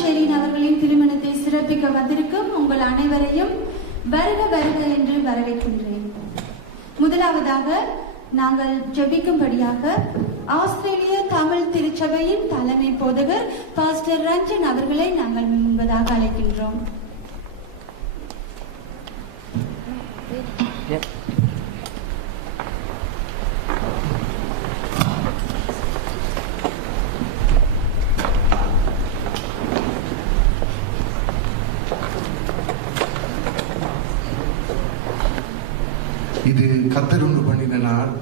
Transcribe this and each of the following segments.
ஷெரீன் அவர்களின் திருமணத்தை சிறப்பிக்க வந்திருக்கும் உங்கள் அனைவரையும் வருக வருக என்று வரவேற்கின்றேன். முதலாவதாக நாங்கள் ஜெபிக்கும்படியாக ஆஸ்திரேலிய தமிழ் திருச்சபையின் தலைமை போதகர் பாஸ்டர் ரஞ்சன் அவர்களை நாங்கள் முன்பதாக அழைக்கின்றோம். இது கர்த்தர் உண்டு பண்ணின நாள்,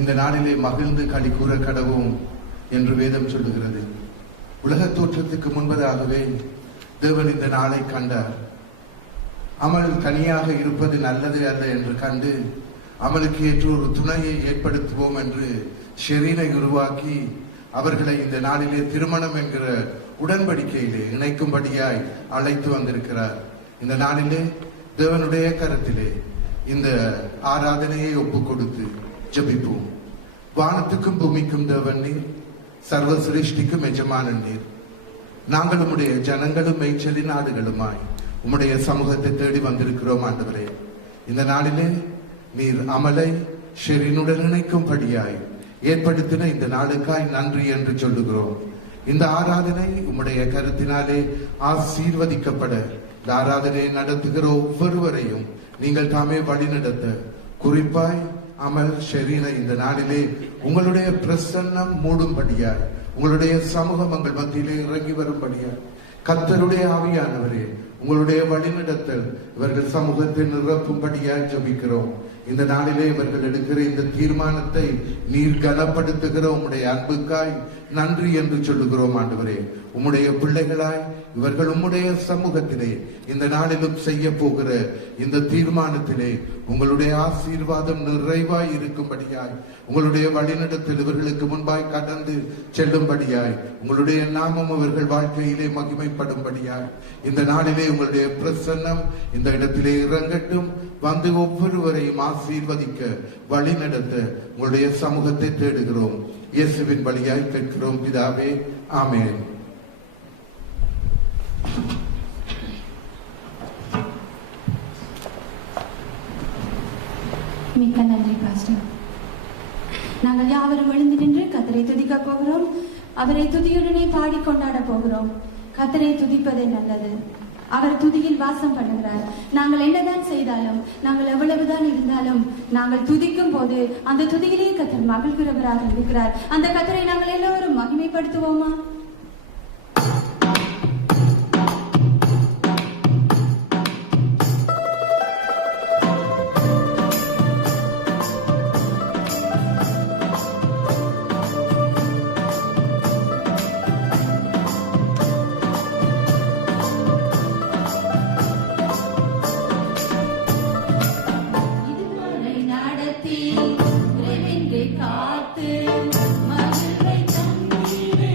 இந்த நாளிலே மகிழ்ந்து களி கூற கடவும் என்று வேதம் சொல்லுகிறது. உலக தோற்றத்துக்கு முன்பதாகவே தேவன் இந்த நாளை கண்டார். அமல் தனியாக இருப்பது நல்லது அல்ல என்று கண்டு அமலுக்கு ஏற்ற ஒரு துணையை ஏற்படுத்துவோம் என்று ஷெரீனை உருவாக்கி அவர்களை இந்த நாளிலே திருமணம் என்கிற உடன்படிக்கையிலே இணைக்கும்படியாய் அழைத்து வந்திருக்கிறார். இந்த நாளிலே தேவனுடைய கரத்திலே இந்த ஆராதனையை ஒப்பு கொடுத்து ஜபிப்போம். வானத்துக்கும் பூமிக்கும் தேவன் நீர், சர்வ சிருஷ்டிக்கும் எஜமான நீர். நாங்கள் உம்முடைய ஜனங்களும் மேய்ச்சலின் ஆடுகளுமாய் உம்முடைய சமூகத்தை தேடி வந்திருக்கிறோம் ஆண்டவரே. இந்த நாளிலே நீர் அமலை ஷெரீனுடன் இணைக்கும்படியாய் ஏற்படுத்தின இந்த நாளுக்காய் நன்றி என்று சொல்லுகிறோம். இந்த ஆராதனை உம்முடைய கருத்தினாலே ஆசீர்வதிக்கப்பட இந்த ஆராதனையை நடத்துகிற ஒவ்வொருவரையும் நீங்கள் தாமே வழி நடத்த, குறிப்பாய் அமல் ஷெரீனை இந்த நாளிலே உங்களுடைய பிரசன்னம் மூடும்படியாய், உங்களுடைய சமூகம் எங்கள் மத்தியிலே இறங்கி வரும்படியாய் கர்த்தருடைய ஆவியானவரே உங்களுடைய வழிநடத்தல் இவர்கள் சமூகத்தை நிரப்பும்படியாய் ஜபிக்கிறோம். இந்த நாளிலே இவர்கள் எடுக்கிற இந்த தீர்மானத்தை நீர் கனப்படுத்துகிற உம்முடைய அன்புக்காய் நன்றி என்று சொல்லுகிறோம் ஆண்டவரே. உம்முடைய பிள்ளைகளாய் இவர்கள் உம்முடைய சமூகத்திலே இந்த நாளிலும் செய்ய போகிற இந்த தீர்மானத்திலே உங்களுடைய ஆசீர்வாதம் நிறைவாய் இருக்கும்படியாய், உங்களுடைய வழிநடத்தல் இவர்களுக்கு முன்பாய் கடந்து செல்லும்படியாய், உங்களுடைய நாமம் அவர்கள் வாழ்க்கையிலே மகிமைப்படும்படியாய் இந்த நாளிலே உங்களுடைய பிரசன்னம் இந்த இடத்திலே இறங்கட்டும். வந்து ஒவ்வொருவரையும் ஆசீர்வதிக்க வழி நடத்த உங்களுடைய சமூகத்தை தேடுகிறோம். இயேசுவின் வழியாய் கேட்கிறோம் பிதாவே, ஆமென். மிக்க நன்றி பாஸ்டர். நாங்கள் யாவரும் எழுந்து நின்று கர்த்தரை துதிக்க போகிறோம். அவரை துதியுடனே பாடி கொண்டாட போகிறோம். கர்த்தரை துதிப்பதே நல்லது. அவர் துதியில் வாசம் பண்ணுகிறார். நாங்கள் என்னதான் செய்தாலும், நாங்கள் எவ்வளவுதான் இருந்தாலும், நாங்கள் துதிக்கும் போது அந்த துதியிலே கர்த்தர் மகிழ்கிறவராக இருக்கிறார். அந்த கர்த்தரை நாங்கள் எல்லோரும் மகிமைப்படுத்துவோமா? காத்து மகிழ்வை தந்தீரே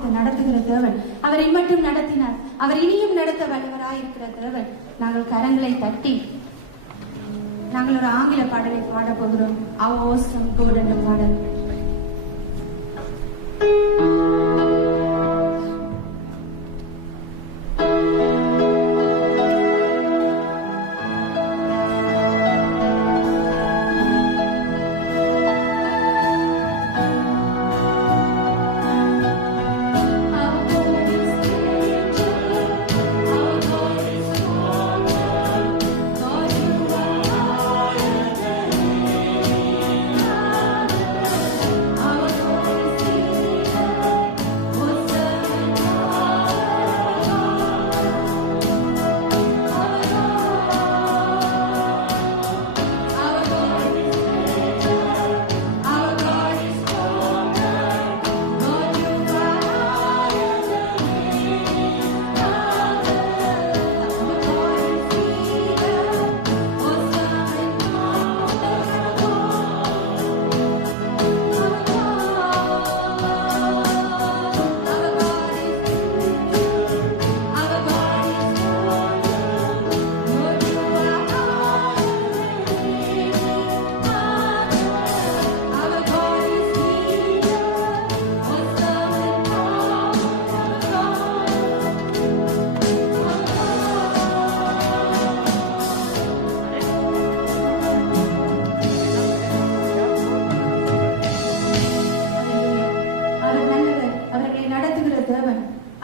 ஆலயத்தை நடத்துகிற தேவன். அவர் இம்மட்டும் நடத்தினார், அவர் இனியும் நடத்த வல்லவராயிருக்கிற தேவன். நாங்கள் கரங்களை தட்டி நாங்கள் ஒரு ஆங்கில பாடலை பாட போகிறோம். Our awesome God என்ற பாடல்.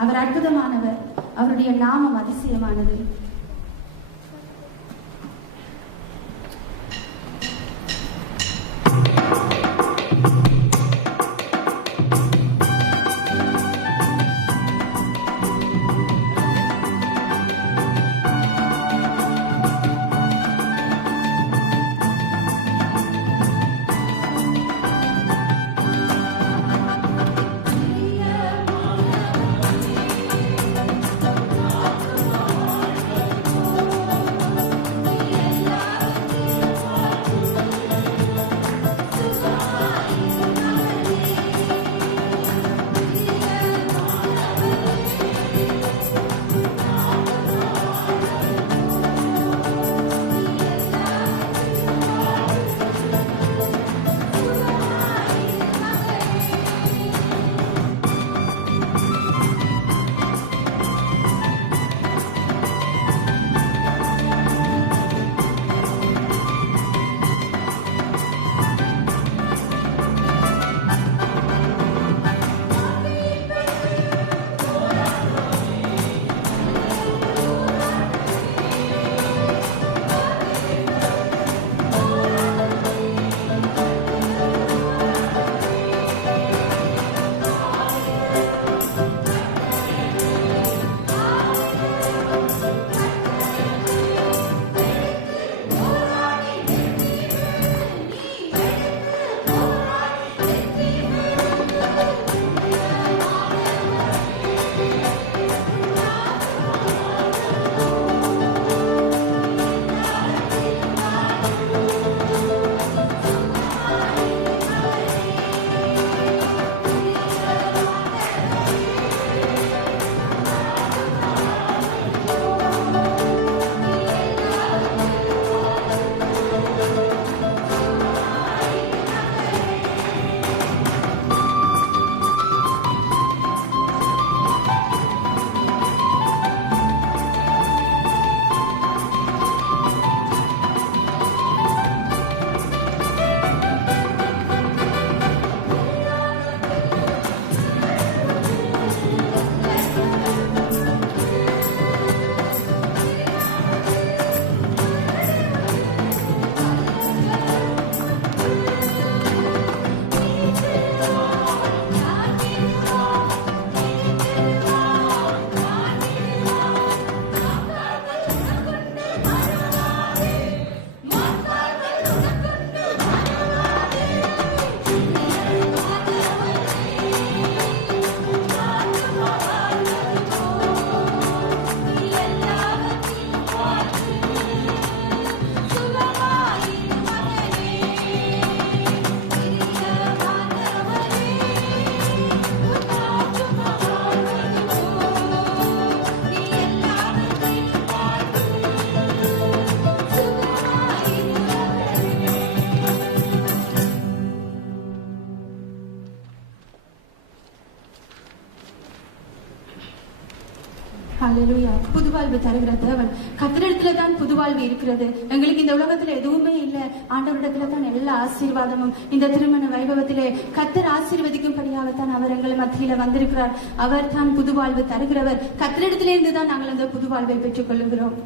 அவர் அற்புதமானவர், அவருடைய நாமம் அதிசயமானது. Our ஹல்லேலூயா. புதுவாழ்வு தருகிற தேவன் கர்த்தரிடத்துல தான் புதுவாழ்வு இருக்கிறது. எங்களுக்கு இந்த உலகத்துல எதுவுமே இல்லை, ஆண்டவரிடத்துல தான் எல்லா ஆசீர்வாதமும். இந்த திருமண வைபவத்திலே கர்த்தர் ஆசீர்வதிக்கும்படியாகத்தான் அவர் எங்கள் மத்தியில வந்திருக்கிறார். அவர் தான் புதுவாழ்வு தருகிறவர். கர்த்தரிடத்திலிருந்து தான் நாங்கள் அந்த புதுவாழ்வை பெற்றுக் கொள்ளுகிறோம்.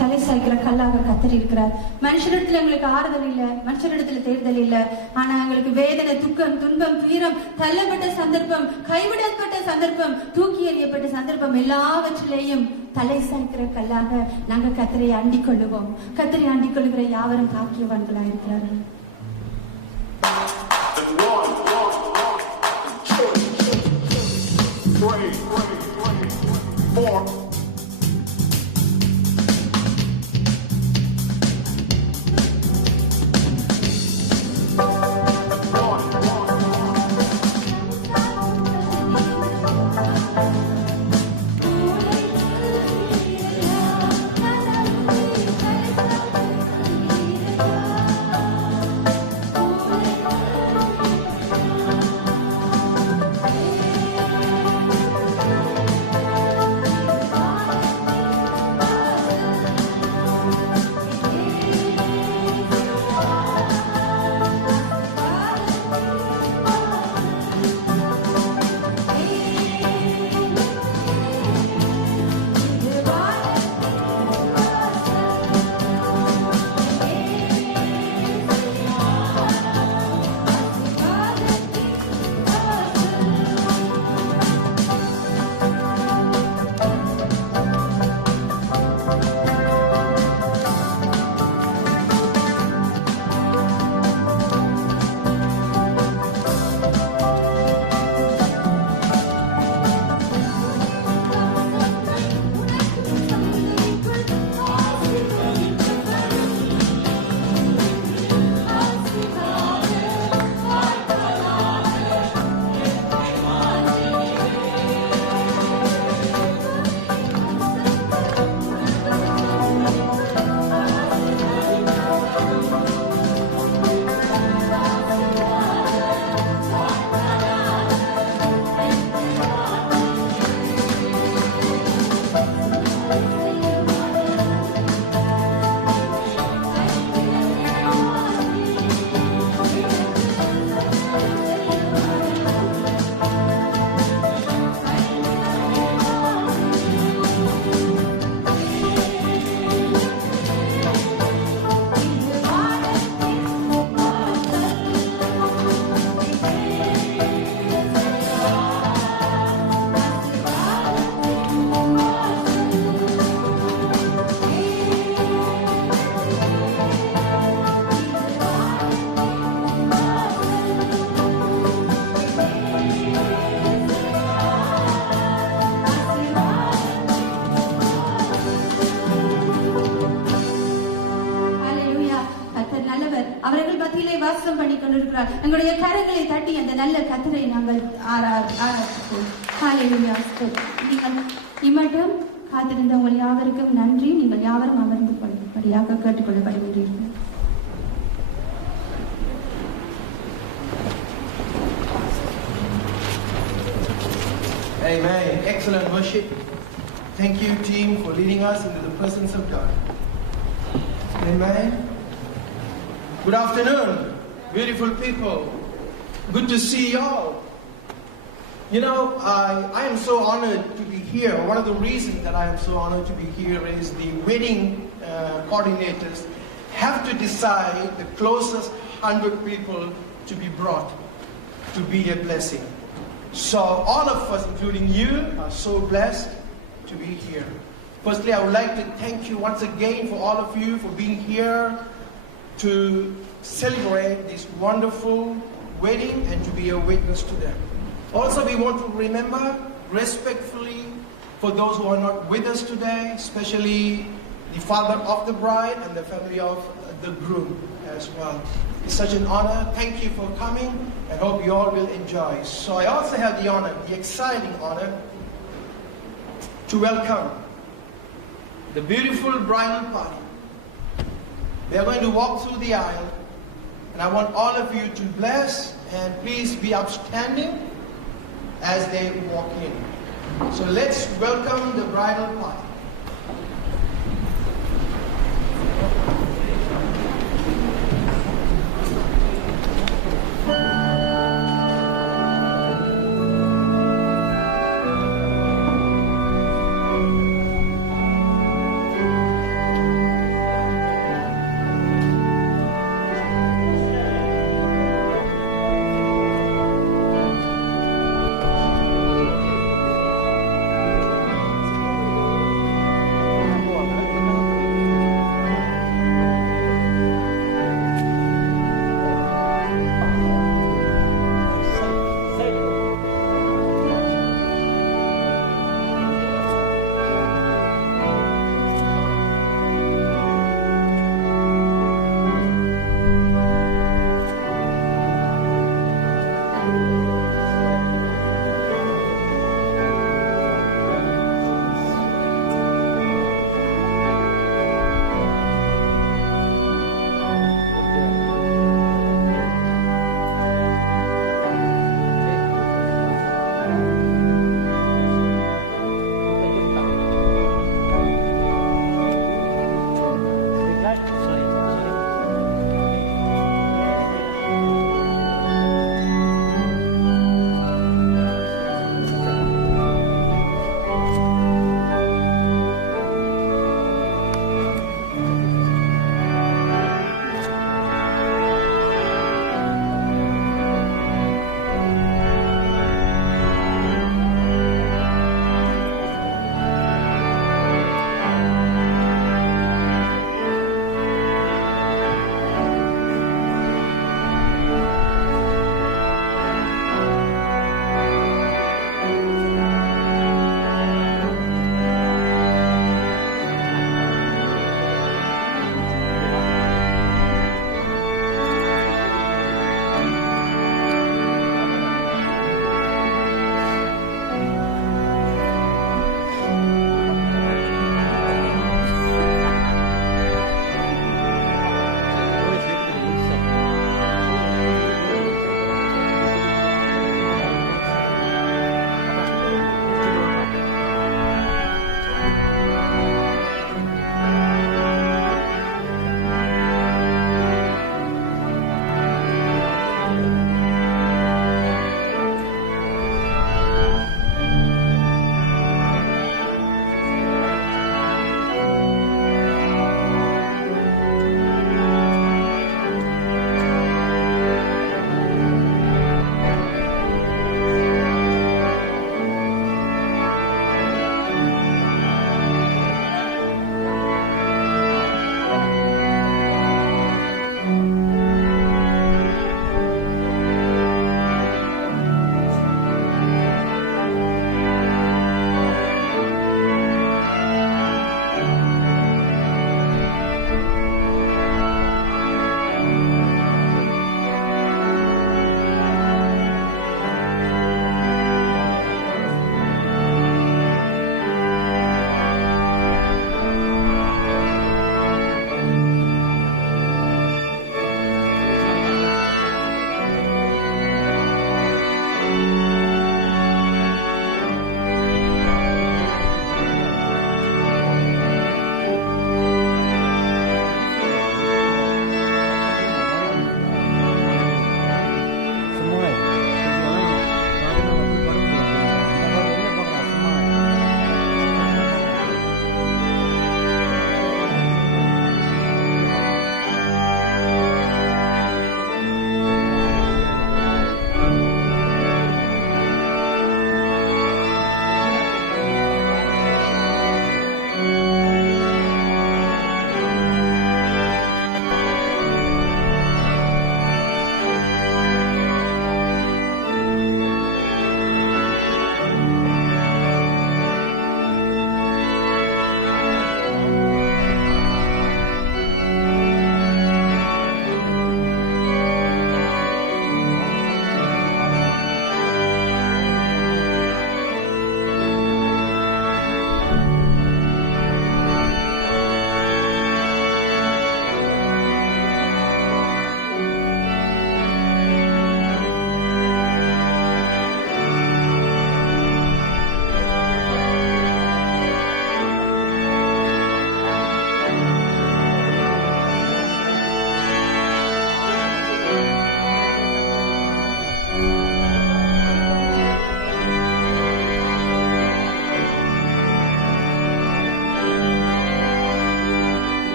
தலை சாய்க்கிற கல்லாக கத்தர் இருக்கிறார். மனுஷரிடத்துல எங்களுக்கு ஆறுதல் இல்ல, மனுஷரிடத்துல தேர்தல் இல்ல. ஆனா எங்களுக்கு வேதனை, துக்கம், துன்பம், துயரம், தள்ளப்பட்ட சந்தர்ப்பம், கைவிடப்பட்ட சந்தர்ப்பம், தூக்கி எறியப்பட்ட சந்தர்ப்பம் எல்லாவற்றிலேயும் தலை சாய்க்கிற கல்லாக நாங்க கத்தரை அண்டிக் கொள்ளுவோம். கத்தரை அண்டிக் கொள்ளுகிற யாவரும் பாக்கியவான்களா இருக்கிறார்கள். என்றால் எங்களுடைய கரங்களை தட்டி அந்த நல்ல கத்தரை நாங்கள் ஆராதிப்போம். ஹalleluya. நீங்கள் இம்மட்டும் காத்திருந்த உங்கள் யாவருக்கும் நன்றி. நீங்கள் யாவரும் அமர்ந்து கொள்ளும்படியாக கேட்டுக்கொள்ளப்படுகின்றீர்கள். Amen. Excellent worship. Thank you, team, for leading us into the presence of God. Amen. Good afternoon, beautiful people. Good to see you all. You know, I am so honored to be here. One of the reasons that I am so honored to be here is the wedding coordinators have to decide the closest 100 people to be brought to be a blessing. So all of us, including you, are so blessed to be here. Firstly, I would like to thank you once again for all of you for being here to celebrate this wonderful wedding and to be a witness to them. Also, we want to remember respectfully for those who are not with us today, especially the father of the bride and the family of the groom as well. It's such an honor. Thank you for coming and hope you all will enjoy. So I also have the honor, the exciting honor, to welcome the beautiful bridal party. They are going to walk through the aisle, and I want all of you to bless and please be upstanding as they walk in. So let's welcome the bridal party.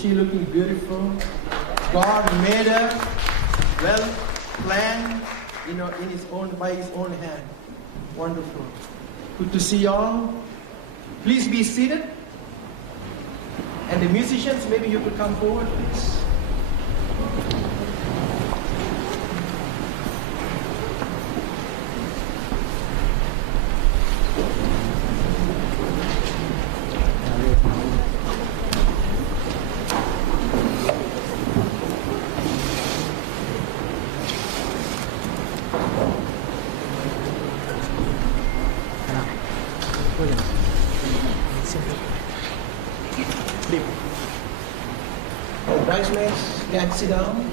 Gucci, looking beautiful. God made her well planned, in His own, by His own hand. Wonderful. Good to see you all. Please be seated. And the musicians, maybe you could come forward, please. Bridesmaids, can sit down.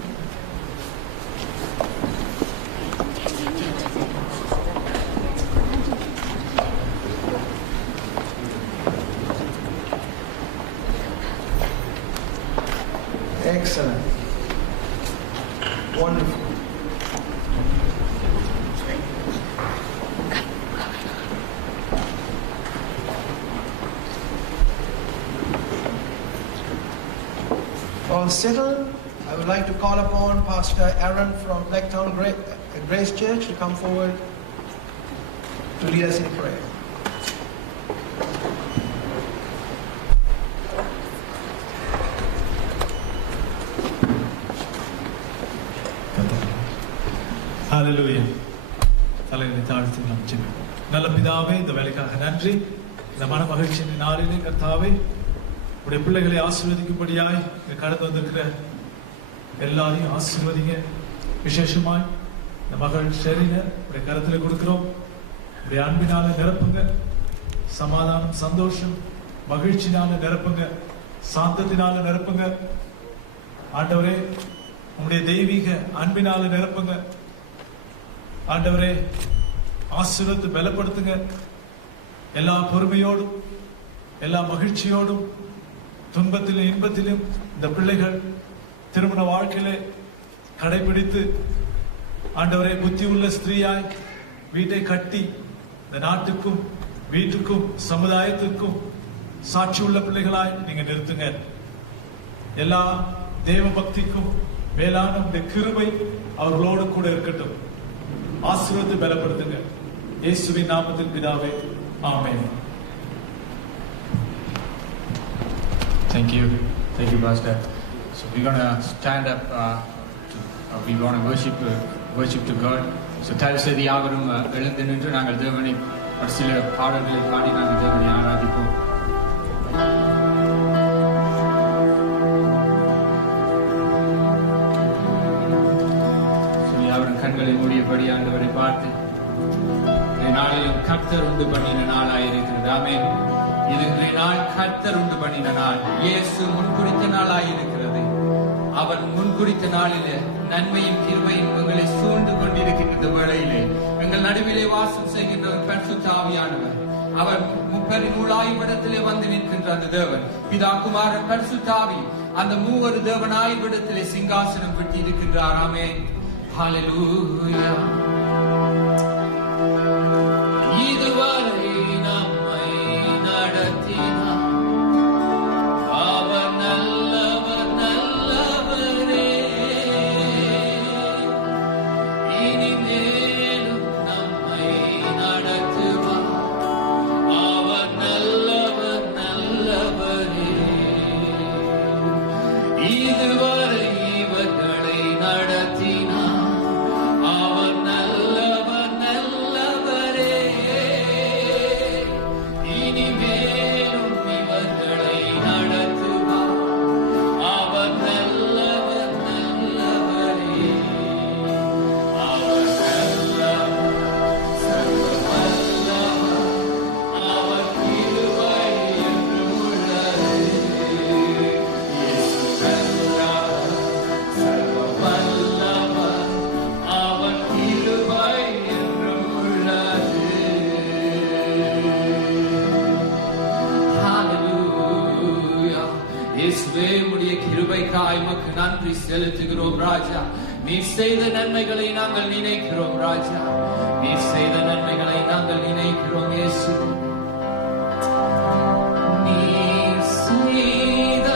Excellent. Wonderful. All settled. I would like to call upon Pastor Aaron from Blacktown Grace Church to come forward to lead us in prayer. Hallelujah. தலைகளை தாழ்த்தி நாம் ஜெபிப்போம். நல்ல பிதாவே, இந்த வேலைக்காக நன்றி. இந்த மன மகிழ்ச்சியின் நாளிலே கர்த்தாவே, உடைய பிள்ளைகளை ஆசீர்வதிக்கும்படியாய் கடந்து வந்திருக்கிற எல்லாரையும் ஆசீர்வதிங்க. விசேஷமாய் இந்த மகள் ஷெரீனை உடைய கரத்தில் கொடுக்கிறோம். உடைய அன்பினால நிரப்புங்க. சமாதானம், சந்தோஷம், மகிழ்ச்சினால நிரப்புங்க. சாந்தத்தினால நிரப்புங்க. ஆண்டவரே, உங்களுடைய தெய்வீக அன்பினால நிரப்புங்க. ஆண்டவரே, ஆசீர்வதித்து பலப்படுத்துங்க. எல்லா பொறுமையோடும், எல்லா மகிழ்ச்சியோடும், துன்பத்திலும் இன்பத்திலும் இந்த பிள்ளைகள் திருமண வாழ்க்கையிலே கடைபிடித்து ஆண்டவரே புத்தி உள்ள ஸ்திரீயாய் வீட்டை கட்டி இந்த நாட்டுக்கும் வீட்டுக்கும் சமுதாயத்திற்கும் சாட்சி உள்ள பிள்ளைகளாய் நீங்க நிறுத்துங்க. எல்லா தேவ பக்திக்கும் மேலான இந்த கிருபை அவர்களோடு கூட இருக்கட்டும். ஆசீர்வதித்து பலப்படுத்துங்க. இயேசுவின் நாமத்தில் பிதாவே, ஆமென். Thank you, Pastor. So we're going to stand up. We want to worship to God. So தயவு செய்து யாவரும் எழுந்து நின்று நாங்கள் தேவனை ஒரு சில பாடல்களை பாடி நாங்கள் தேவனை ஆராதிப்போம். யாவரும் கண்களை மூடியபடி ஆண்டவரை பார்த்து, நாளிலும் கர்த்தர் உண்டு பண்ணின நாளாயிருக்கிறது. ஆமென். இது இன்றைய நாள் கர்த்தர் உண்டு பண்ணின நாள். இயேசு முன்குறித்த நாளாயிருக்கிறது. அவன் முன்குறித்த நாளிலே நன்மையும் கிருபையும் எங்களை சூழ்ந்து கொண்டிருக்கின்ற வேளையிலே எங்கள் நடுவிலே வாசம் செய்கின்ற ஒரு பரிசுத்த ஆவியானவர், அவர் முப்பரின் உலாய்விடத்திலே வந்து நிற்கின்ற அந்த தேவன், பிதா குமாரன் பரிசுத்த ஆவி, அந்த மூவர் தேவனாய்விடத்திலே சிங்காசனம் பெற்றி இருக்கின்றார். ஆமென். ஹல்லேலூயா. இதுவரை நம்மை நடத்தினார் அவர் நல்லவர், நல்லவரே. இனிமேலும் நம்மை நடத்துவார் அவர் நல்லவர், நல்லவரே. இதுவரை இவர்களை நடத்தினார் அவர் நல்லவர், நல்லவரே. இனிமேலும் இவர்களை நடத்துவார் அவர் நல்லவர், நல்லவரே. அவர் நல்லவர், சர்வ வல்லவர், அவர் கிருபை என்றும் உள்ளது. இயேசு நல்லவர், சர்வ வல்லவர், அவர் கிருபை என்றும் உள்ளது. ஹல்லேலூயா. இயேசுவே, உம்முடைய கிருபைக்காய் உமக்கு நன்றி செலுத்துகிறோம் ராஜா. நீர் செய்த நன்மைகளை நாங்கள் நினைக்கிறோம் ராஜா. நீர் செய்த நன்மைகளை நாங்கள் நினைக்கிறோம் இயேசு. நீர் செய்த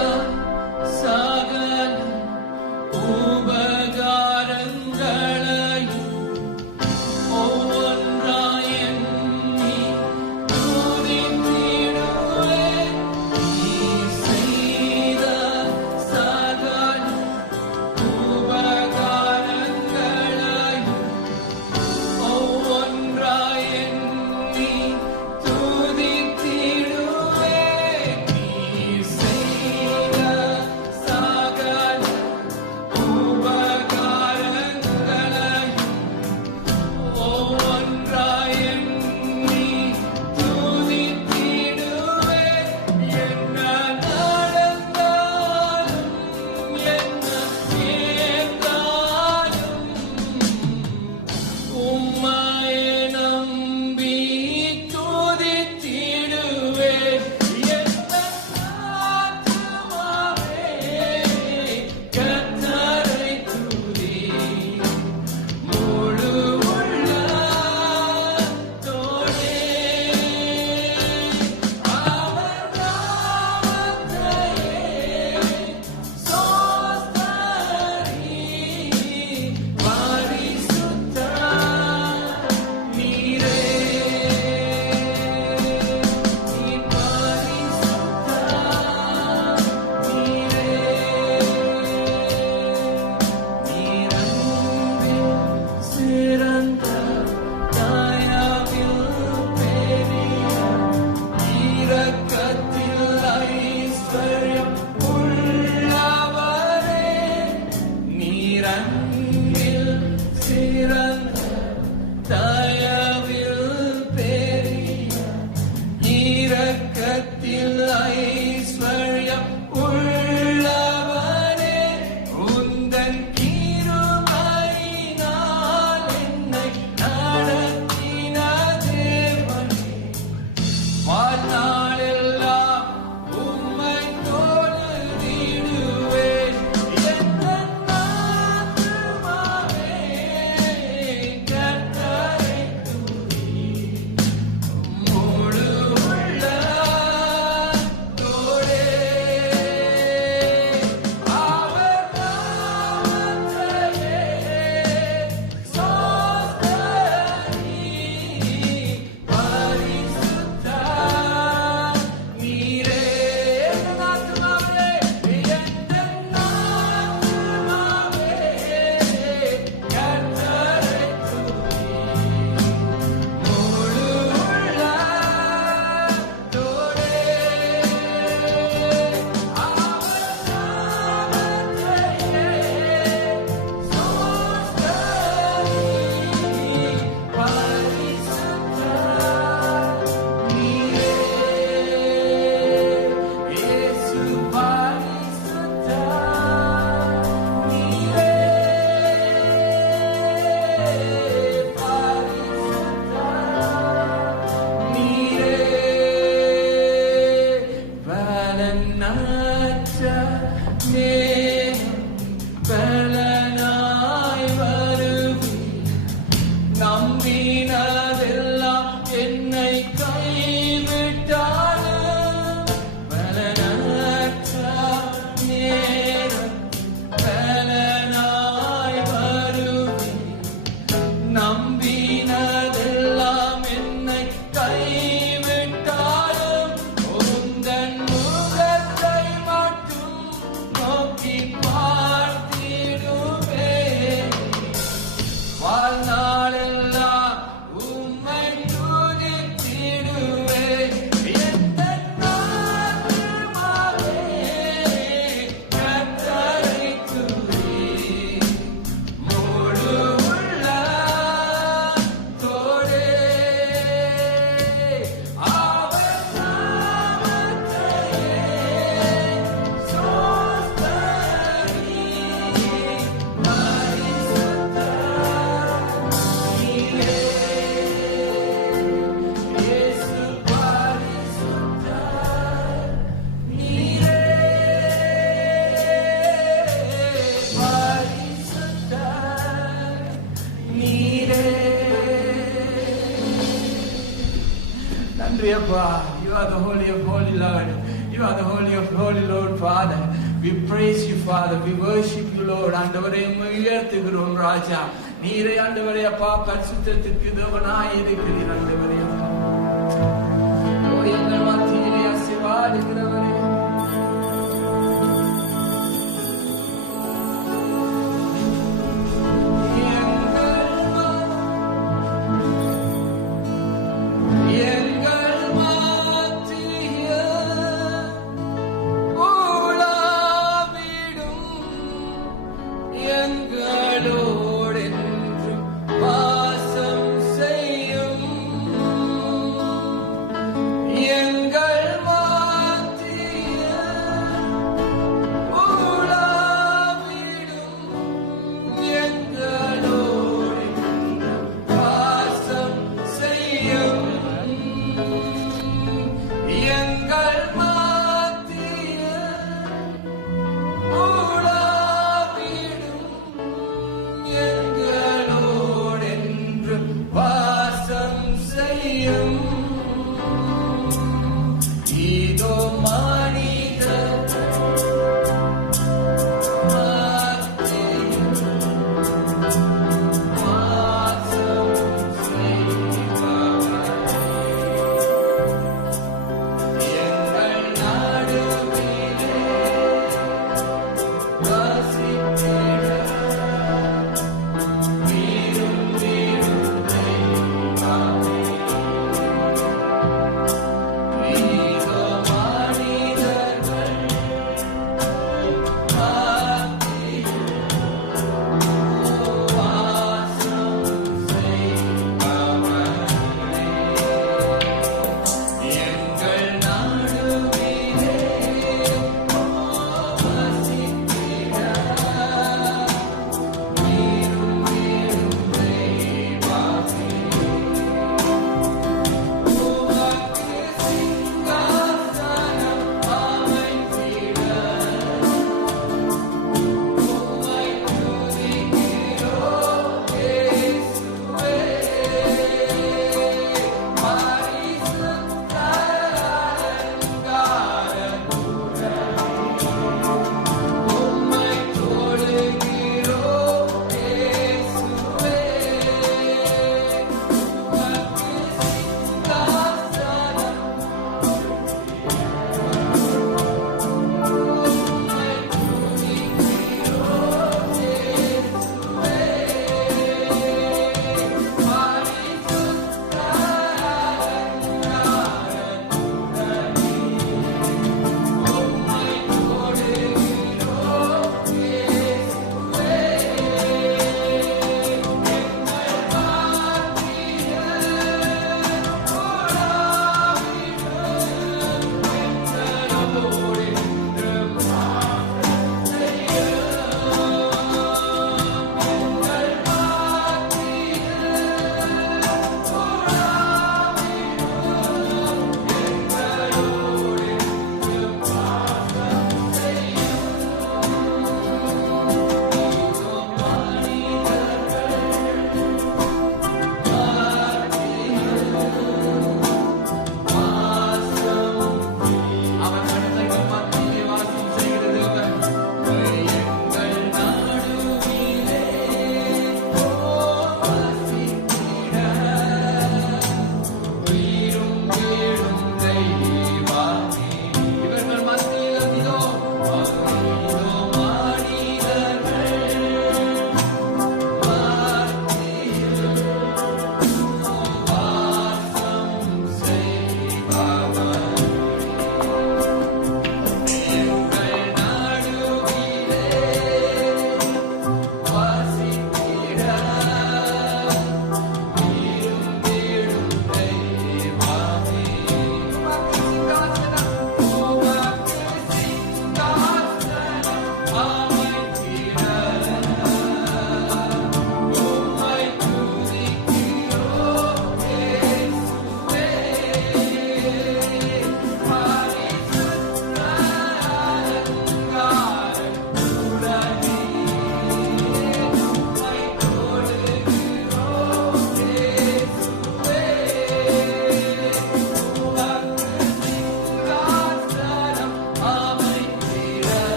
You are the Holy of Holy Lord. You are the Holy of Holy Lord, Father. We praise you, Father. We worship you, Lord. ஆண்டவரே உயர்த்துகிறோம் ராஜா. நீரே ஆண்டவரே அப்பா பரிசுத்தத்திற்கு தேவனாய் இருக்கிறீர் ஆண்டவரே அப்பா. ஓ எங்கள் மத்தியிலே ஆசீர்வாதிக்கிறவரே. எங்கள்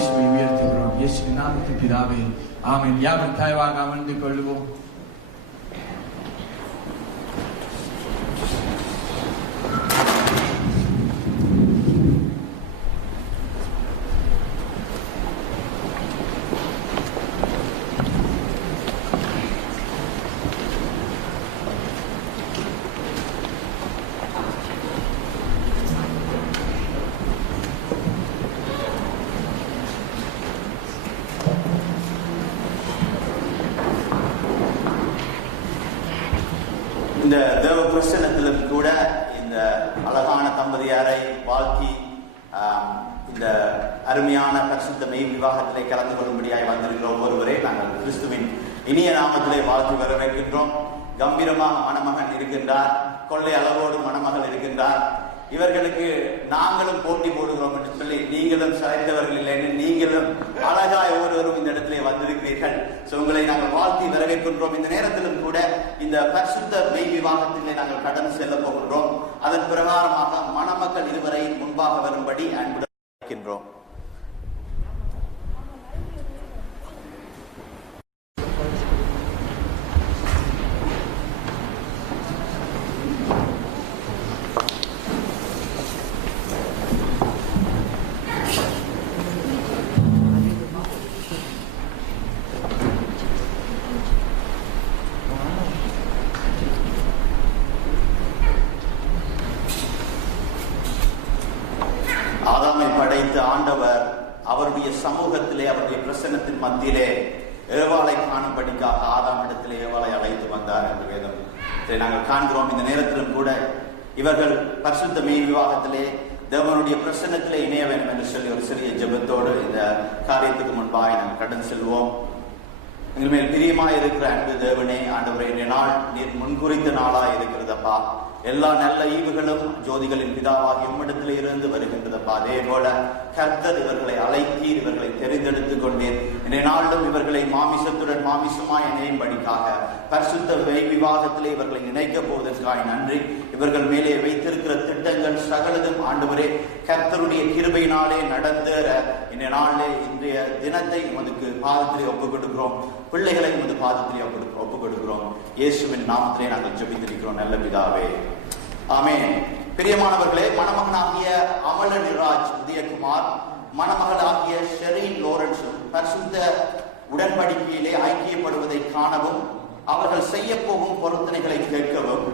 இயேசுவை உயர்த்துகிறோம். இயேசுவின் நாமத்தில் பிதாவே, ஆமென். யாவரும் தயவாக அமர்ந்து கொள்வோம். இந்த தேவ பிரசன்னத்திலும் கூட இந்த அழகான தம்பதியாரை வாழ்த்தி இந்த அருமையான பரிசுத்த மெய் விவாகத்திலே கலந்து கொள்ளும்படியாய் வந்திருக்கிற ஒவ்வொருவரை நாங்கள் கிறிஸ்துவின் இனிய நாமத்திலே வாழ்த்தி வரவேற்கின்றோம். கம்பீரமாக மணமகன் இருக்கின்றார், கொள்ளை அளவோடு மணமகள் இருக்கின்றார். இவர்களுக்கு நாங்களும் போட்டி போடுகிறோம் என்று சொல்லி, நீங்களும் சளைத்தவர்கள் இல்லைன்னு நீங்களும் அழகாய் ஒவ்வொருவரும் இந்த இடத்திலே வந்திருக்கிறீர்கள். உங்களை நாங்கள் வாழ்த்தி வரவேற்கின்றோம். இந்த நேரத்திலும் கூட இந்த பரிசுத்த மெய் விவாகத்திலே நாங்கள் கடந்து செல்ல போகின்றோம். அதன் பிரகாரமாக மணமக்கள் இருவரை முன்பாக வரும்படி அன்புடன் அழைக்கின்றோம். ஆதாமை படைத்த ஆண்டவர் அவருடைய சமூகத்திலே, அவருடைய பிரசன்னத்தின் மத்தியிலே ஏவாளை காணும்படிக்காக ஆதாமிடத்திலே ஏவாளை அழைத்து வந்தார் என்று வேதம் நாங்கள் காண்கிறோம். இந்த நேரத்திலும் கூட இவர்கள் பரிசுத்த மெய் விவாகத்திலே தேவனுடைய பிரசன்னத்திலே இணைய வேண்டும் என்று சொல்லி ஒரு சிறிய ஜெபத்தோடு இந்த காரியத்துக்கு முன்பாக நாங்கள் கடந்து செல்வோம். எங்கள் மேல் பிரியமாய் இருக்கிற அன்பு தேவனே, ஆண்டவரே, இந்த நாள் நீர் முன்குறித்த நாளாய் இருக்கிறதப்பா. எல்லா நல்ல ஈவுகளும் ஜோதிகளின் பிதாவாக எம்மிடத்தில் இருந்து வருகின்றதப்பா. அதே போல கர்த்தர் இவர்களை அழைத்தீர், இவர்களை தெரிந்தெடுத்துக் கொண்டீர். இந்த நாளிலும் இவர்களை மாமிசத்துடன் மாமிசமாய் இணையும்படிக்காக பரிசுத்த விவாதத்திலே இவர்களை இணைக்கப் போவதற்காக நன்றி. இவர்கள் மேலே வைத்திருக்கிற திட்டங்கள் சகலதும் ஆண்டவரே கர்த்தருடைய கிருபையினாலே நடந்தேற இந்த நாளிலே இன்றைய தினத்தை உமதுக்கு பாதத்திலே ஒப்புக் கொடுக்கிறோம். பிள்ளைகளை உமது பாதத்திலே ஒப்புக் கொடுக்கிறோம். இயேசுவின் நாமத்திலே நாங்கள் ஜெபித்திருக்கிறோம் நல்ல பிதாவே, ஆமென். பிரியமானவர்களே, மணமகனாகிய அமலனிராஜ் உதயகுமார், மணமகளாகிய ஷெரீன் லோரன்ஸும் பரிசுத்த உடன்படிக்கையிலே ஐக்கியப்படுவதை காணவும், அவர்கள் செய்ய போகும் பொருத்தனைகளை கேட்கவும்,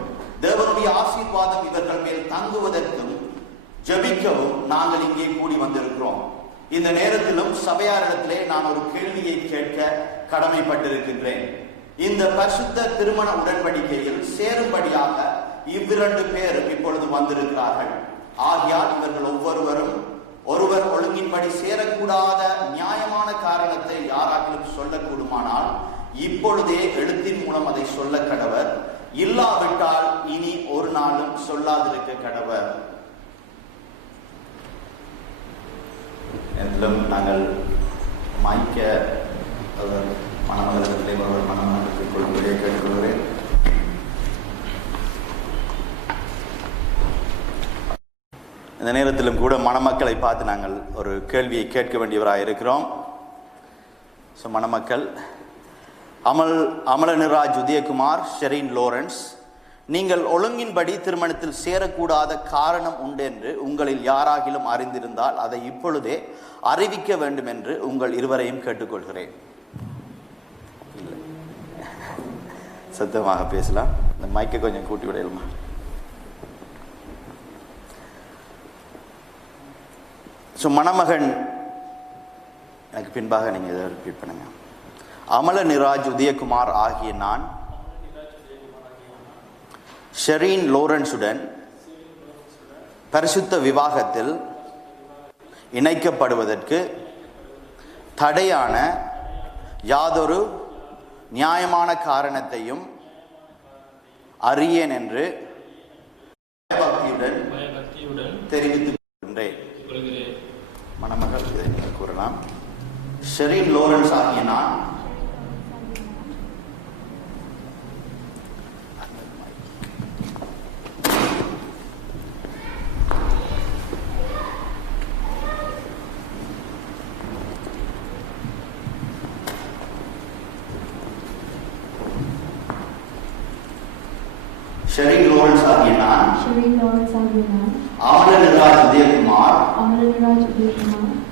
தேவனுடைய ஆசீர்வாதம் இவர்கள் மேல் தங்குவதற்கும் ஜெபிக்கவும் நாங்கள் இங்கே கூடி வந்திருக்கிறோம். இந்த நேரத்திலும் சபையாரிடத்திலே நான் ஒரு கேள்வியை கேட்க கடமைப்பட்டிருக்கின்றேன். இந்த பரிசுத்த திருமண உடன்படிக்கையில் சேரும்படியாக இவ்விரண்டு பேரும் இப்பொழுது வந்திருக்கிறார்கள். ஆகையால் இவர்கள் ஒவ்வொருவரும் ஒருவர் ஒழுங்கின்படி சேரக்கூடாத நியாயமான காரணத்தை யாராகிலும் சொல்லக்கூடுமானால் இப்பொழுதே எழுத்தின் மூலம் அதை சொல்ல கடவர். இல்லாவிட்டால் இனி ஒரு நாளும் சொல்லாதிருக்க கடவர். என்றும் நாங்கள் மாய்க்க மணமகளிடத்திலே ஒருவர் மணமகளுக்கு கொள்ளும்படியே கேட்டுக்கொள்கிறேன். இந்த நேரத்திலும் கூட மணமக்களை பார்த்து நாங்கள் ஒரு கேள்வியை கேட்க வேண்டியவராக இருக்கிறோம். மணமக்கள் அமலனிராஜ் உதயகுமார், ஷெரீன் லோரன்ஸ், நீங்கள் ஒழுங்கின்படி திருமணத்தில் சேரக்கூடாத காரணம் உண்டு என்று உங்களில் யாராகிலும் அறிந்திருந்தால் அதை இப்பொழுதே அறிவிக்க வேண்டும் என்று உங்கள் இருவரையும் கேட்டுக்கொள்கிறேன். சத்தமாக பேசலாம். இந்த மைக்கை கொஞ்சம் கூட்டி விடலுமா? மணமகன் எனக்கு பின்பாக நீங்கள் இதை ரிப்பீட் பண்ணுங்க. அமலனிராஜ் உதயகுமார் ஆகிய நான் ஷெரீன் லோரன்ஸுடன் பரிசுத்த விவாகத்தில் இணைக்கப்படுவதற்கு தடையான யாதொரு நியாயமான காரணத்தையும் அறியேன் என்று பயபக்தியுடன் தெரிவித்துக் கொள்கின்றேன். மணமகள் இதை நீங்கள் கூறலாம். ஷெரீன் லோரன்ஸ் ஆகிய நான் Shereen Lawrence ஆகிய நான் Amalaniraj Uthayakumar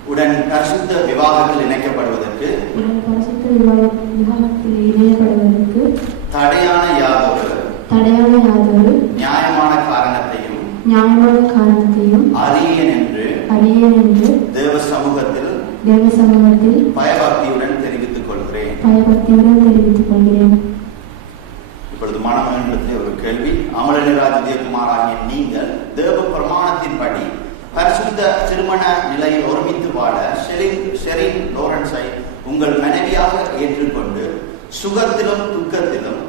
உடன் பரிசுத்த விவாகத்தில் இணைக்கப்படுவதற்கு தடையான யாதொரு நியாயமான காரணத்தையும் அறியேன் என்று தேவ சமூகத்தில் பயபக்தியுடன் தெரிவித்துக் கொள்கிறேன். இப்பொழுது மணமகனிடத்தில் ஒரு கேள்வி. அமலனிராஜ் உதயகுமார் ஆகிய நீங்கள் தேவ பிரமாணத்தின்படி பரிசுத்த திருமண நிலையில் ஒருமித்து வாழ ஷெரீன் லோரன்ஸை உங்கள் மனைவியாக ஏற்றுக்கொண்டு சுகத்திலும் துக்கத்திலும்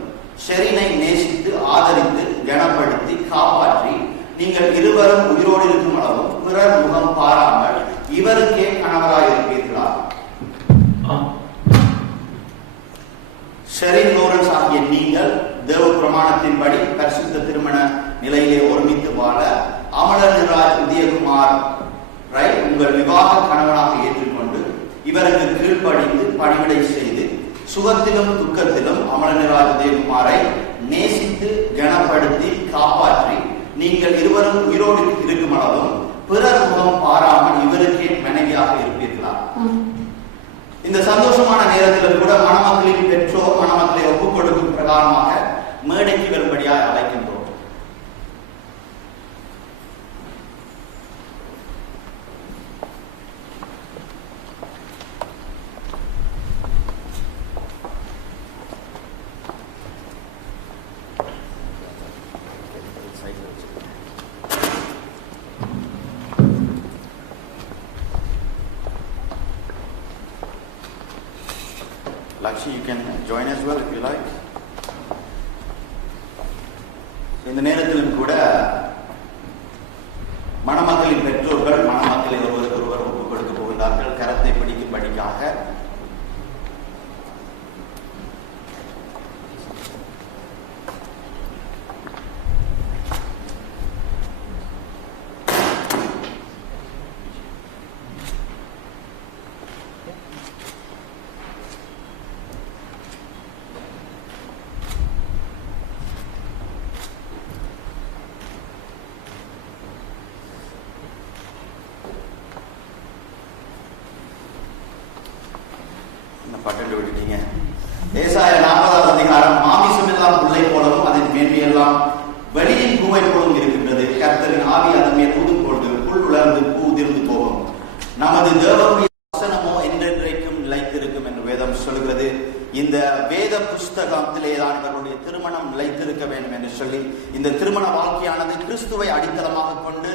ஷெரீனை நேசித்து ஆதரித்து கனப்படுத்தி காப்பாற்றி நீங்கள் இருவரும் உயிரோடு இருக்கும் அளவும் பிறர் முகம் பாராமல் இவருக்கே கணவராக இருப்பீர்களா? ஷெரீன் லோரன்ஸ் ஆகிய நீங்கள் தேவ பிரமாணத்தின்படி பரிசுத்த திருமண நிலையிலே ஒருமித்து வாழ அமலனிராஜ் உதயகுமார் உங்கள் விவாக கணவனாக ஏற்றுக்கொண்டு இவருக்கு கீழ்ப்படிந்து பணிவிடை செய்து சுகத்திலும் துக்கத்திலும் அமலனிராஜ் உதயகுமாரை நேசித்து கனப்படுத்தி காப்பாற்றி நீங்கள் இருவரும் உயிரோடு இருக்கும் அளவும் பிறர் முகம் பாராமல் இவருக்கே மனைவியாக இருப்பீர்களா? இந்த சந்தோஷமான நேரத்தில் கூட மணமக்களின் பெற்றோர் மணமக்களை ஒப்புக் கொடுக்கும் பிரகாரமாக மேடைக்கு வரும்படியாக அழைக்கின்றோம். Lakshi, you can join as well if you like. இந்த நேரத்திலும் கூட மணமக்களின் பெற்றோர்கள் மணமக்களை ஒருவருக்கு ஒருவர் ஒப்புக் கொடுக்க போகின்றார்கள். கரத்தை பிடிக்கும்படிக்காக பட்டு விட்டுட்டீங்க. ஏசாயா 40வது அதிகாரம் மாமிசம் எல்லாம் உள்ளே போலவும் அதன் மேன்மையெல்லாம் வெளியின் பூவை போலும் இருக்கின்றது. கர்த்தரின் ஆவி அதன் மேல் ஊதுகொண்டு புல் உலர்ந்து பூ உதிர்ந்து போகும். நமது தேவனுடைய வசனமோ என்றென்றைக்கும் நிலைத்திருக்கும் என்று வேதம் சொல்கிறது. இந்த வேத புஸ்தகத்திலே தான் இவருடைய திருமணம் நிலைத்திருக்க வேண்டும் என்று சொல்லி இந்த திருமண வாழ்க்கையானது கிறிஸ்துவை அடித்தளமாக கொண்டு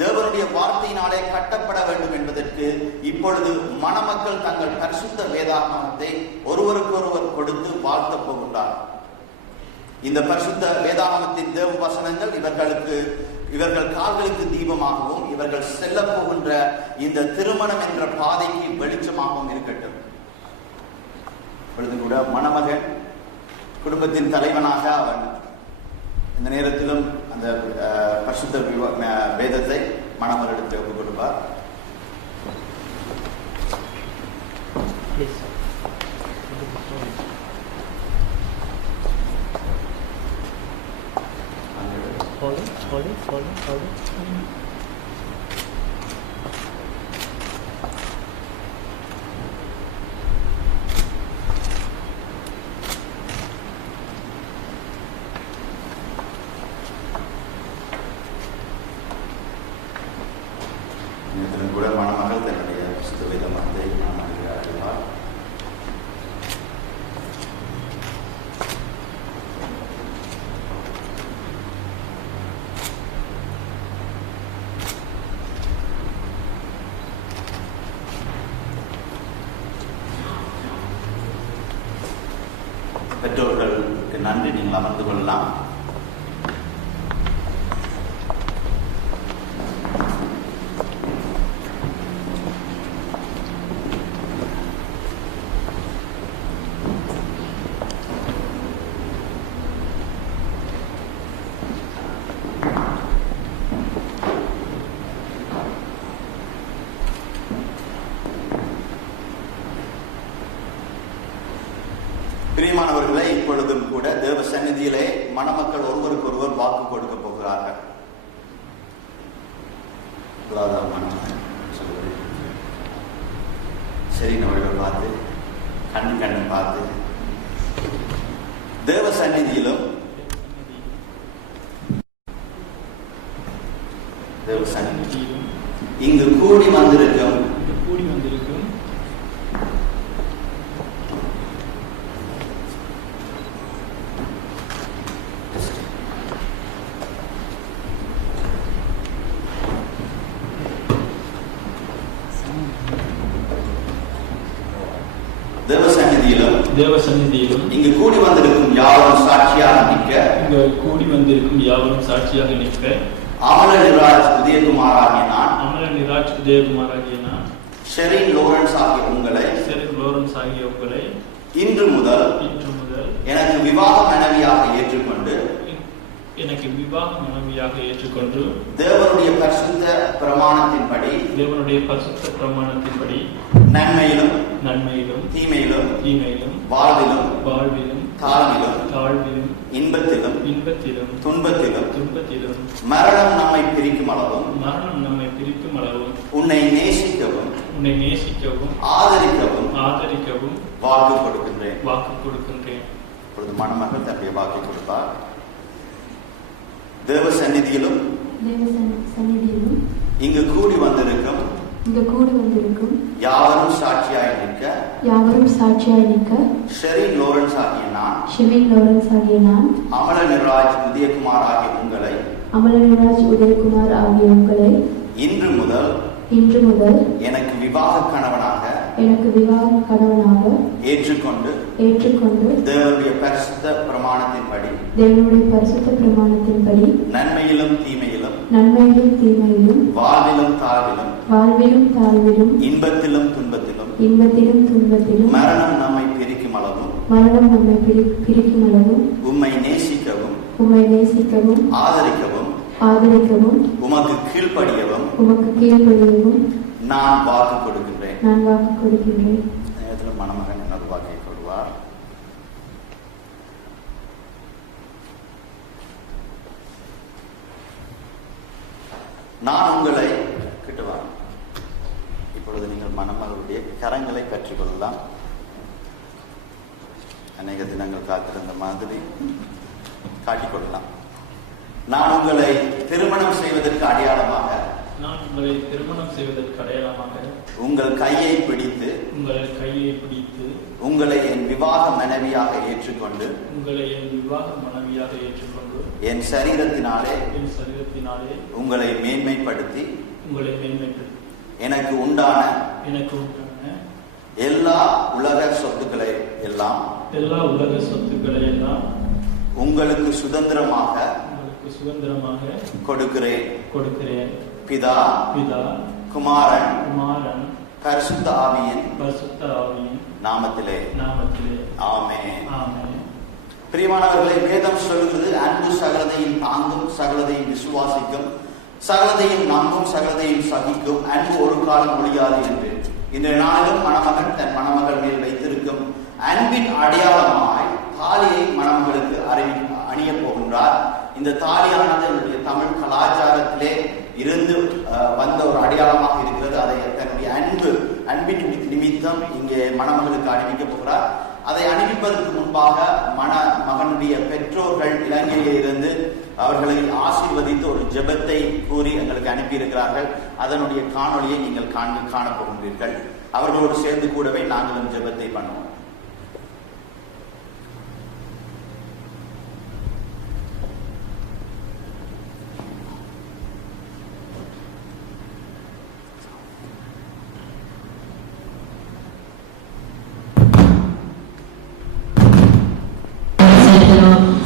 தேவனுடைய வார்த்தையினாலே கட்டப்பட வேண்டும் என்பதற்கு இப்பொழுது மணமக்கள் தங்கள் பரிசுத்த வேதாகமத்தை ஒருவருக்கு ஒருவர் கொடுத்து வாழ்த்த போகின்றார். இந்த பரிசுத்த வேதாகமத்தின் தேவ வசனங்கள் இவர்கள் கால்களுக்கு தீபமாகவும் இவர்கள் செல்ல போகின்ற இந்த திருமணம் என்ற பாதைக்கு வெளிச்சமாகவும் இருக்கட்டும். இப்பொழுது கூட மணமகன் குடும்பத்தின் தலைவனாக அவன் இந்த நேரத்திலும் அந்த பரிசுத்த வேதத்தை மணமகளிடத்தில் ஒப்புக் கொடுப்பார். கூட மணமகள் தன்னுடைய பரிசுத்த வேதத்தை மணமகளுக்கு அறிவார். பெற்றோர்களுக்கு நன்றி. நீங்கள் அமர்ந்து கொள்ளலாம். பிரியமானவர் பிரியமானவர்களை, இப்பொழுதும் கூட தேவ சந்நிதியிலே மணமக்கள் ஒருவருக்கு ஒருவர் வாக்கு கொடுக்க போகிறார்கள். சரி, அவர்கள் பார்த்து கண்ணு பார்த்து தேவ சந்நிதியிலும் இங்கு கூடி வந்திருக்கும் தேவ சந்நிதியிலும் இங்கு கூடி வந்திருக்கும் யாவரும் சாட்சியாக நிற்க அமலனிராஜ் உதயகுமாராகிய நான் ஷெரீன் லோரன்ஸ் ஆகிய உங்களை இன்று முதல் எனக்கு விவாக மனைவியாக ஏற்றுக்கொண்டு தேவனுடைய பரிசுத்த பிரமாணத்தின்படி நன்மையிலும் தீமையிலும் வாழ்விலும் தாழ்விலும் இன்பத்திலும் துன்பத்திலும் மரணம் நம்மை பிரிக்கும் அளவும் உன்னை நேசிக்கவும் ஆதரிக்கவும் வாக்கு கொடுக்கின்றேன். இப்பொழுது மணமகள் தன்னுடைய வாக்கை கொடுப்பார். தேவ சந்நிதியிலும் இங்கு கூடி வந்திருக்கும் யாவரும் சாட்சியாய் நிற்க ஷெரீன் லோரன்ஸ் ஆகிய நான் அமலனிராஜ் உதயகுமார் ஆகிய உங்களை இன்று முதல் எனக்கு விவாக கணவனாக ஏற்றுக்கொண்டு தேவனுடைய பரிசுத்த பிரமாணத்தின்படி நன்மையிலும் தீமையிலும் வாழ்விலும் தாழ்விலும் இன்பத்திலும் துன்பத்திலும் மரணம் நம்மை பிரிக்கும் அளவும் உம்மை நேசிக்கவும் ஆதரிக்கவும் உமக்கு கீழ்ப்படியவும் நான் வாக்கு கொடுக்கின்றேன். நேரத்தில் மணமகன் இன்னொரு வாக்கை கொடுவார். நான் உங்களை கிட்டுவார். இப்பொழுது நீங்கள் மணமகளுடைய கரங்களை கற்றுக்கொள்ளலாம். அநேக தினங்கள் காத்திருந்த மாதிரி காட்டிக்கொள்ளலாம். நான் உங்களை திருமணம் செய்வதற்கு அடையாளமாக உங்கள் கையை பிடித்து உங்களை என் விவாக மனைவியாக ஏற்றுக்கொண்டு என் சரீரத்தினாலே உங்களை மேன்மைப்படுத்தி எனக்கு உண்டான எல்லா உலக சொத்துக்களை எல்லாம் உங்களுக்கு சுதந்திரமாக கொடுக்கிறேன். பிதா குமாரன் பரிசுத்த ஆவியின் நாமத்திலே ஆமென். பிரியமானவர்களே, வேதம் சொல்கிறது, அன்பு சகலதையும் தாங்கும், சகலதையும் விசுவாசிக்கும், சகலதையும் நம்பும், சகலதையும் சகிக்கும், அன்பு ஒரு காலம் ஒழியாது என்று. இந்த நாளிலும் மணமகன் தன் மணமகள் மேல் வைத்திருக்கும் அன்பின் அடையாளமாய் தாலியை மணமகளுக்கு அணிய போகின்றார். இந்த தாலியானது என்னுடைய தமிழ் கலாச்சாரத்திலே இருந்து வந்த ஒரு அடையாளமாக இருக்கிறது. அதை தன்னுடைய அன்பின் நிமித்தம் இங்கே மணமகளுக்கு அணிவிக்க போகிறார். அதை அணிவிப்பதற்கு முன்பாக மகனுடைய பெற்றோர்கள் இலங்கையிலே இருந்து அவர்களை ஆசீர்வதித்து ஒரு ஜெபத்தை கூறி எங்களுக்கு அனுப்பியிருக்கிறார்கள். அதனுடைய காணொலியை நீங்கள் காணப்போகின்றீர்கள். அவர்களோடு சேர்ந்து கூடவே நாங்களும் ஜெபத்தை பண்ணுவோம்.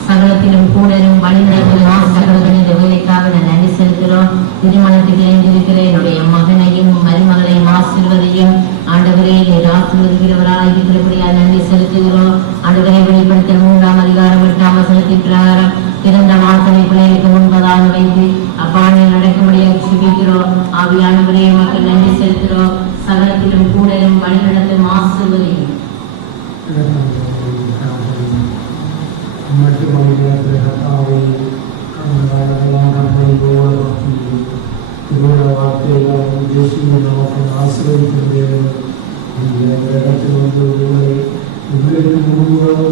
சகலத்திலும் கூடலும் வழிநடத்துகிறோம். சகலத்தின் வேலைக்காக நான் நன்றி செலுத்துகிறோம். திருமணத்துக்கு இணைந்திருக்கிற என்னுடைய மகனையும் மருமகளையும் ஆசீர்வதியும் ஆண்டவரே, நீர் ஆசீர்வதிக்கிறவராக இருக்கிறபடியால் நன்றி செலுத்துகிறோம். ஆண்டவரை வெளிப்படுத்த 3ஆம் அதிகாரம் 8ஆம் வசனத்தின் பிரகாரம் பிறந்த வாசனை பிள்ளைகளுக்கு முன்பதாக வைத்து அப்பானை நடக்கும்படியாக சுபிக்கிறோம். ஆவியானவரே, மக்கள் நன்றி செலுத்துகிறோம். சகலத்திலும் கூடலும் வழிநடத்தும் ஆசீர்வதியும்.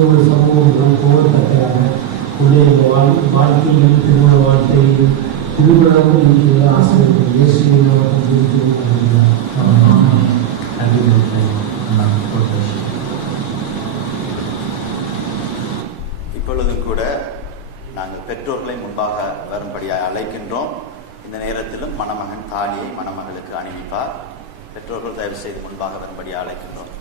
ஒரு சமூகம் போகத்தக்க வாழ்க்கையில் திருமண வாழ்க்கையில் திருமணம் இருக்கிற ஆசிரியர் இயேசுவின் இப்பொழுதும் கூட நாங்கள் பெற்றோர்களை முன்பாக வரும்படியாக அழைக்கின்றோம். இந்த நேரத்திலும் மணமகன் தாலியை மணமகளுக்கு அணிவிப்பார். பெற்றோர்கள் தயவு செய்து முன்பாக வரும்படியாக அழைக்கின்றோம்.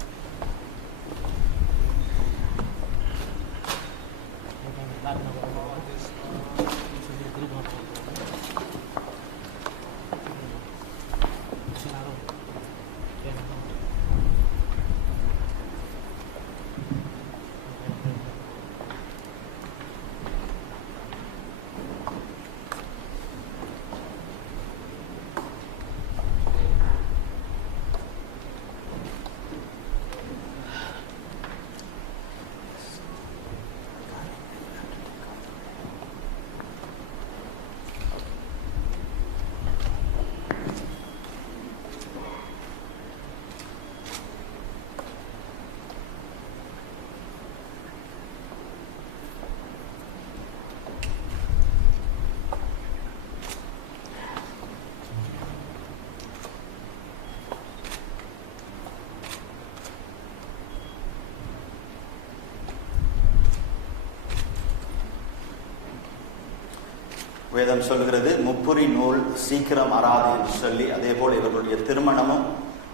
வேதம் சொல்கிறது முப்புரி நூல் சீக்கிரம் அறாது என்று சொல்லி, அதே போல் இவர்களுடைய திருமணமும்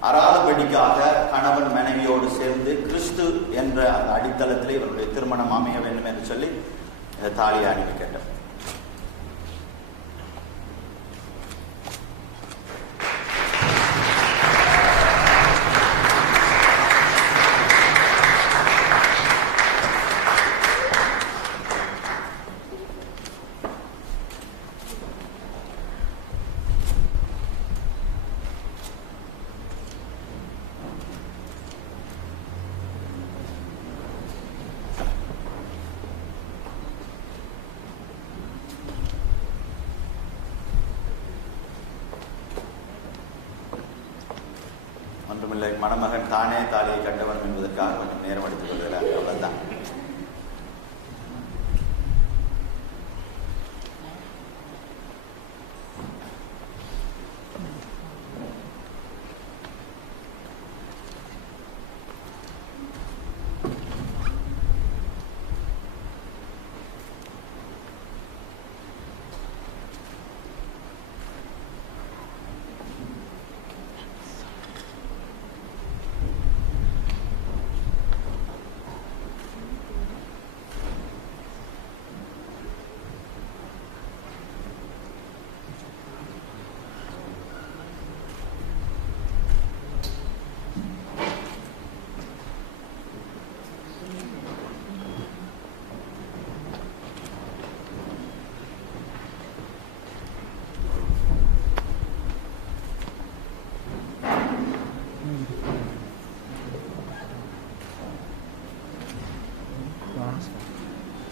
அறாதபடிக்காக கணவன் மனைவியோடு சேர்ந்து கிறிஸ்து என்ற அந்த அடித்தளத்திலே இவர்களுடைய திருமணம் அமைய வேண்டும் என்று சொல்லி இந்த தாலியை அணிவி கேட்டார். ஒன்றுமில்லை, மணமகன் தானே தாலியை கட்ட வேண்டும் என்பதற்காக கொஞ்சம் நேரம் எடுத்துக் கொள்கிறார், அவ்வளவுதான்.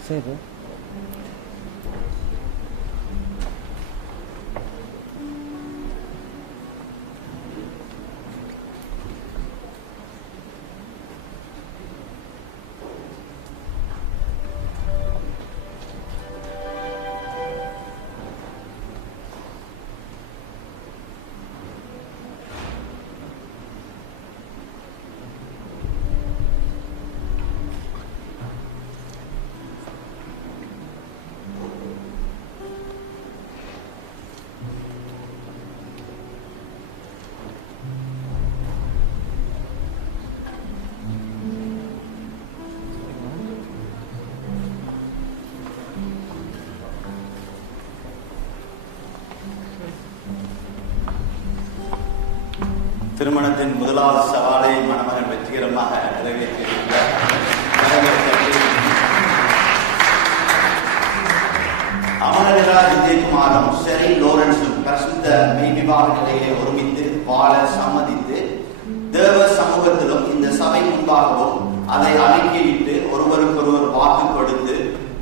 சரி. திருமணத்தின் முதலாவது சவாலை மணமகன் வெற்றிகரமாக நிறைவேற்றியிருக்கிறார். அமலனிராஜ் உதயகுமாரும் ஷெரீன் லோரன்ஸும் பரிசுத்த மெய்விவாக நிலையை ஒருமித்து வாழ சம்மதித்து தேவ சமூகத்திலும் இந்த சபை முன்பாகவும் அதை அறிக்கையிட்டு ஒருவருக்கொருவர் வாக்கு கொடுத்து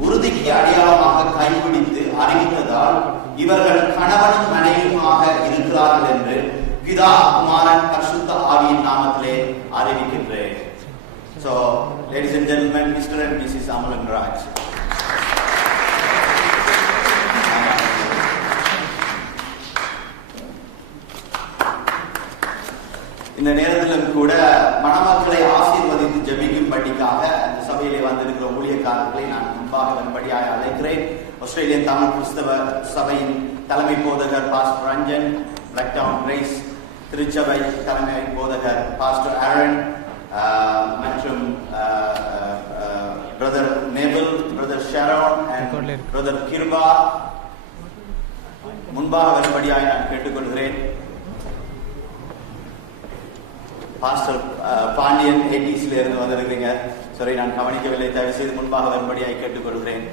உறுதிக்கு அடையாளமாக கைப்பிடித்து அறிவித்ததால் இவர்கள் கணவனும் மனைவியுமாக இருக்கிறார்கள் என்று பிதா குமாரன் பரிசுத்த ஆவியின் நாமத்திலே அறிவிக்கின்றேன். So, ladies and gentlemen, Mr and Mrs Amalaniraj. இந்த நேரத்திலும் கூட மணமக்களை ஆசீர்வதித்து ஜெபிக்கும்படிக்காக இந்த சபையிலே வந்திருக்கிற ஊழியக்காரர்களை நான் முன்பாக வரும்படியாக அழைக்கிறேன். ஆஸ்திரேலியன் தமிழ் கிறிஸ்தவ சபையின் தலைமை போதகர் பாஸ்டர் ரஞ்சன், பிளாக்டவுன் கிரேஸ் திருச்சபை தலைமை போதகர் பாஸ்டர் ஆரன் மற்றும் பிரதர் நேபிள், brother Sharon and brother Kiruba முன்பாக வரும்படியாக நான் கேட்டுக்கொள்கிறேன். பாஸ்டர் பாண்டியன் ஏடிஸ்ல இருந்து வந்திருக்கிறீங்க. சரி, நான் கவனிக்கவில்லை. தயவு செய்து முன்பாக வரும்படியாக கேட்டுக்கொள்கிறேன்.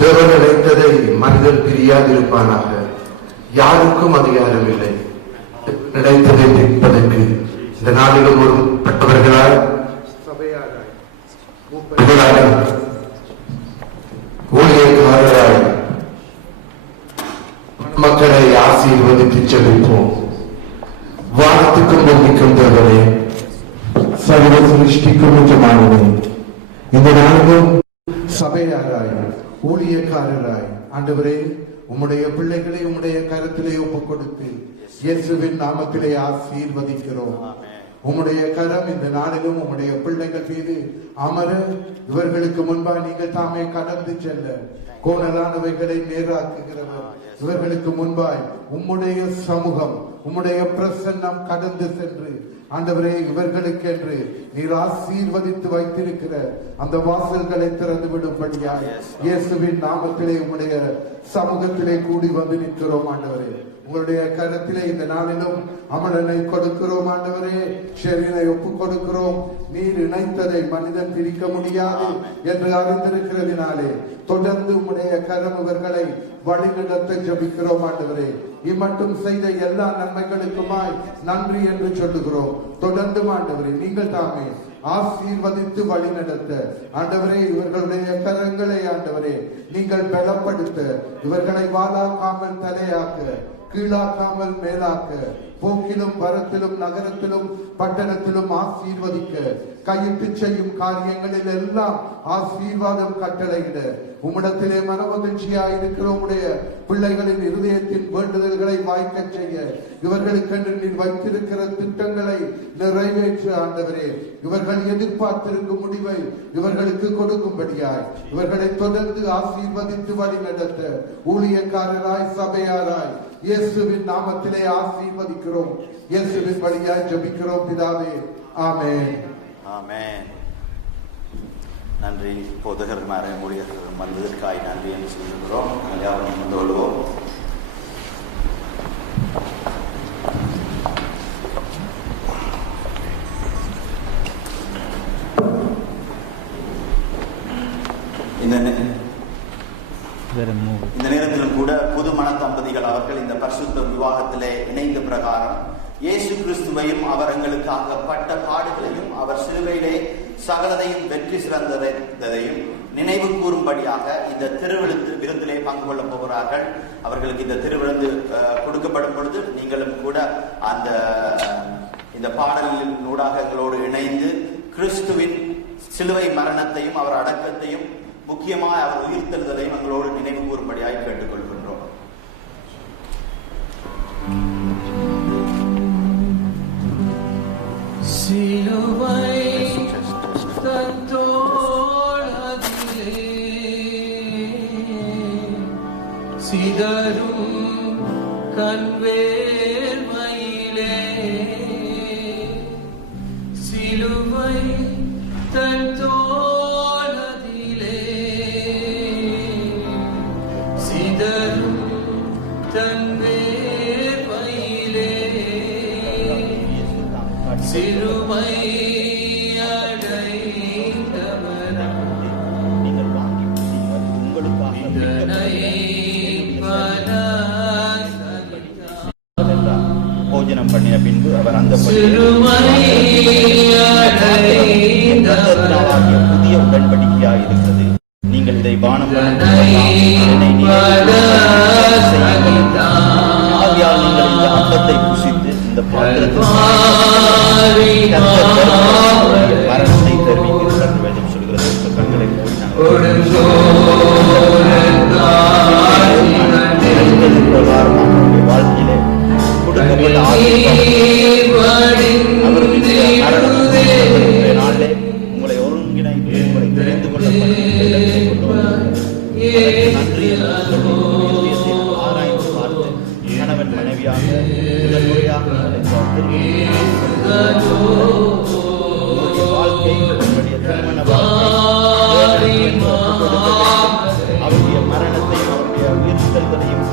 தேவன் நினைத்ததை மனிதன் பிரியாதிருப்பானாக. யாருக்கும் அதிகாரம் இல்லை. நினைத்ததை பிரிப்பதற்கு இந்த நாளிலும் ஒரு பட்டவர்களால் ஊழியக்காரராய் மக்களை ஆசீர்வதித்து செலுப்போம். வானத்துக்கும் பூமிக்கும் தேவனே, சர்வ சிருஷ்டிக்கும் நிஜமானவனே, இந்த நாளிலும் சபையாராய் ஊழியக்காரராய் ஆண்டவரே, உம்முடைய பிள்ளைகளை உம்முடைய கரத்திலே ஒப்புக் கொடுத்து இயேசுவின் நாமத்திலே ஆசீர்வதிக்கிறோம். உம்முடைய கரம் இந்த நாளிலும் உம்முடைய பிள்ளைகள் மீது அமர, இவர்களுக்கு முன்பாக நீங்கள் தாமே கடந்து செல்ல கோணலானவைகளை நேராக்குகிறவர். இவர்களுக்கு முன்பாய் உம்முடைய சமூகம், உம்முடைய பிரசன்னம் கடந்து சென்று ஆண்டவரே, இவர்களுக்கு என்று நீர் ஆசீர்வதித்து வைத்திருக்கிற அந்த வாசல்களை திறந்து விடும்படியாய் இயேசுவின் நாமத்திலே உம்முடைய சமூகத்திலே கூடி வந்து நிற்கிறோம். ஆண்டவரே, உங்களுடைய கரத்திலே இந்த நாளிலும் அமலனை கொடுக்கிறோம். ஆண்டவரே, ஷெரீனை ஒப்புக் கொடுக்கிறோம். நீர் இணைத்ததை மனிதன் பிரிக்க முடியாது என்று அறிந்திருக்கிறதினாலே தொடர்ந்து உம்முடைய கரம் இவர்களை வழிநடத்த ஜெபிக்கிறோம். ஆண்டவரே, இம்மட்டும் செய்த எல்லா நன்மைகளுக்குமாய் நன்றி என்று சொல்லுகிறோம். தொடர்ந்து ஆண்டவரே, நீங்கள் தாமே ஆசீர்வதித்து வழி நடத்த ஆண்டவரே, இவர்களுடைய கரங்களை ஆண்டவரே நீங்கள் பலப்படுத்த, இவர்களை வாளாக்காமல் தலையாக்க, கீழாக்காமல் மேலாக்க, போக்கிலும் வரத்திலும் நகரத்திலும் பட்டணத்திலும் ஆசீர்வதிக்க, கையிட்டு செய்யும் காரியங்களில் எல்லாம் ஆசீர்வாதம் கட்டளையிட உம்மிடத்திலே மனமகிழ்ச்சியாயிருக்கிற உம்முடைய பிள்ளைகளின் இருதயத்தின் வேண்டுதல்களை வாய்க்க செய்ய, இவர்களுக்கென்று நீர் வைத்திருக்கிற திட்டங்களை நிறைவேற்ற ஆண்டவரே, இவர்கள் எதிர்பார்த்திருக்கும் முடிவை இவர்களுக்கு கொடுக்கும்படியாய் இவர்களை தொடர்ந்து ஆசீர்வதித்து வழி நடத்த ஊழியக்காரராய் சபையாராய் இயேசுவின் நாமத்திலே ஆசீர்வதிக்கிறோம். இயேசுவின் வழியாய் ஜெபிக்கிறோம் பிதாவே, ஆமென். ஆமென். நன்றி போதகர்மார ஊழியர்கள் வந்ததற்காய் நன்றி என்று சொல்லுகிறோம். யாரும் வந்து கொள்வோம். இந்த நேரத்திலும் கூட புது மன தம்பதிகள் அவர்கள் இந்த பரிசுத்த விவாகத்திலே இணைந்த பிரகாரம் இயேசு கிறிஸ்துவையும் அவர் எங்களுக்காக பட்ட பாடுகளையும் அவர் சிலுவையிலே சகலதையும் வெற்றி சிறந்ததையும் நினைவு கூறும்படியாக இந்த விருந்திலே பங்கு கொள்ளப் போகிறார்கள். அவர்களுக்கு இந்த திருவிருந்து கொடுக்கப்படும் பொழுது நீங்களும் கூட இந்த பாடலின் ஊடாக எங்களோடு இணைந்து கிறிஸ்துவின் சிலுவை மரணத்தையும் அவர் அடக்கத்தையும் முக்கியமாக அவர் உயிர்த்தெழுதலையும் எங்களோடு நினைவு கூறும்படியாக கேட்டுக்கொள்கின்றோம். சிலுவை தந்தோளதிலே சிதறும் கண்வேர்மையிலே சிலுவை தந்தோளதிலே சிதறும் தன்வேர்மையிலே சிலுவை வாழ்க்கையிலே கொடுக்கப்பட்ட நாளிலே உங்களை ஒருங்கிணைத்து உங்களை தெரிந்து நன்றி ஆராய்ந்து பார்த்து கணவன் மனைவியாக முதல் முறையாக வாழ்க்கை திருமண அவருடைய மரணத்தையும் அவருடைய உயிர்த்தலையும்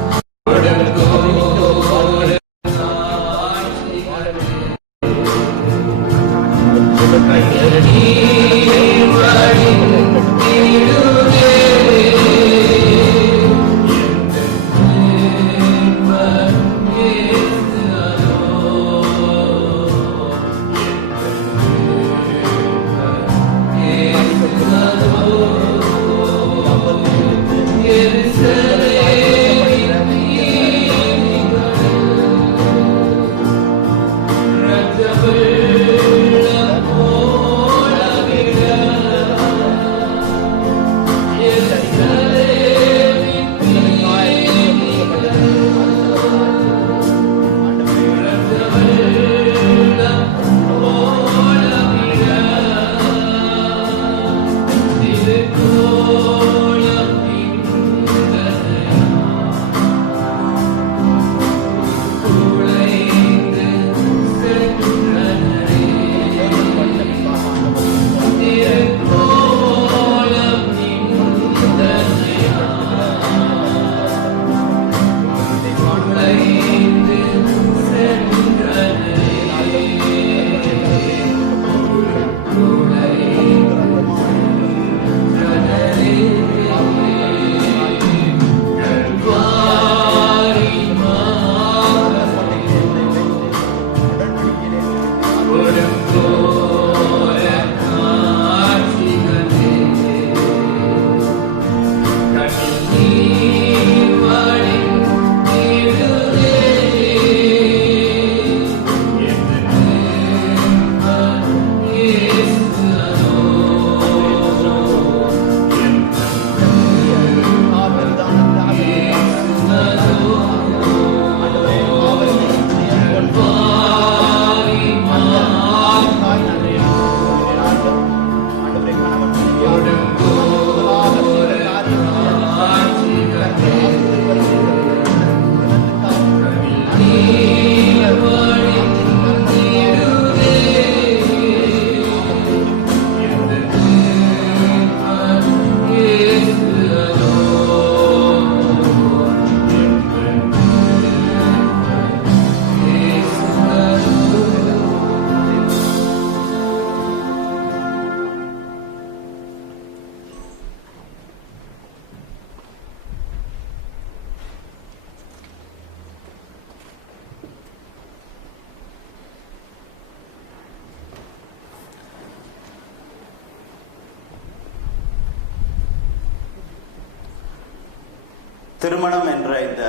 திருமணம் என்ற இந்த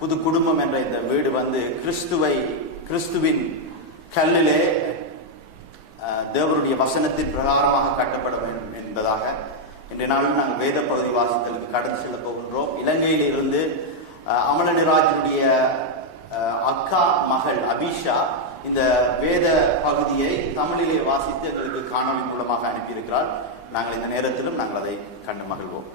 புது குடும்பம் என்ற இந்த வீடு வந்து கிறிஸ்துவின் கல்லிலே தேவருடைய வசனத்தின் பிரகாரமாக கட்டப்படும் என்பதாக இன்றைய நாளில் நாங்கள் வேத பகுதி வாசித்தலுக்கு கடந்து செல்ல போகின்றோம். இலங்கையில் இருந்து அமலனிராஜனுடைய அக்கா மகள் அபிஷா இந்த வேத பகுதியை தமிழிலே வாசித்து எங்களுக்கு காணொலி மூலமாக அனுப்பியிருக்கிறார். நாங்கள் இந்த நேரத்திலும் நாங்கள் அதை கண்டு மகிழ்வோம்.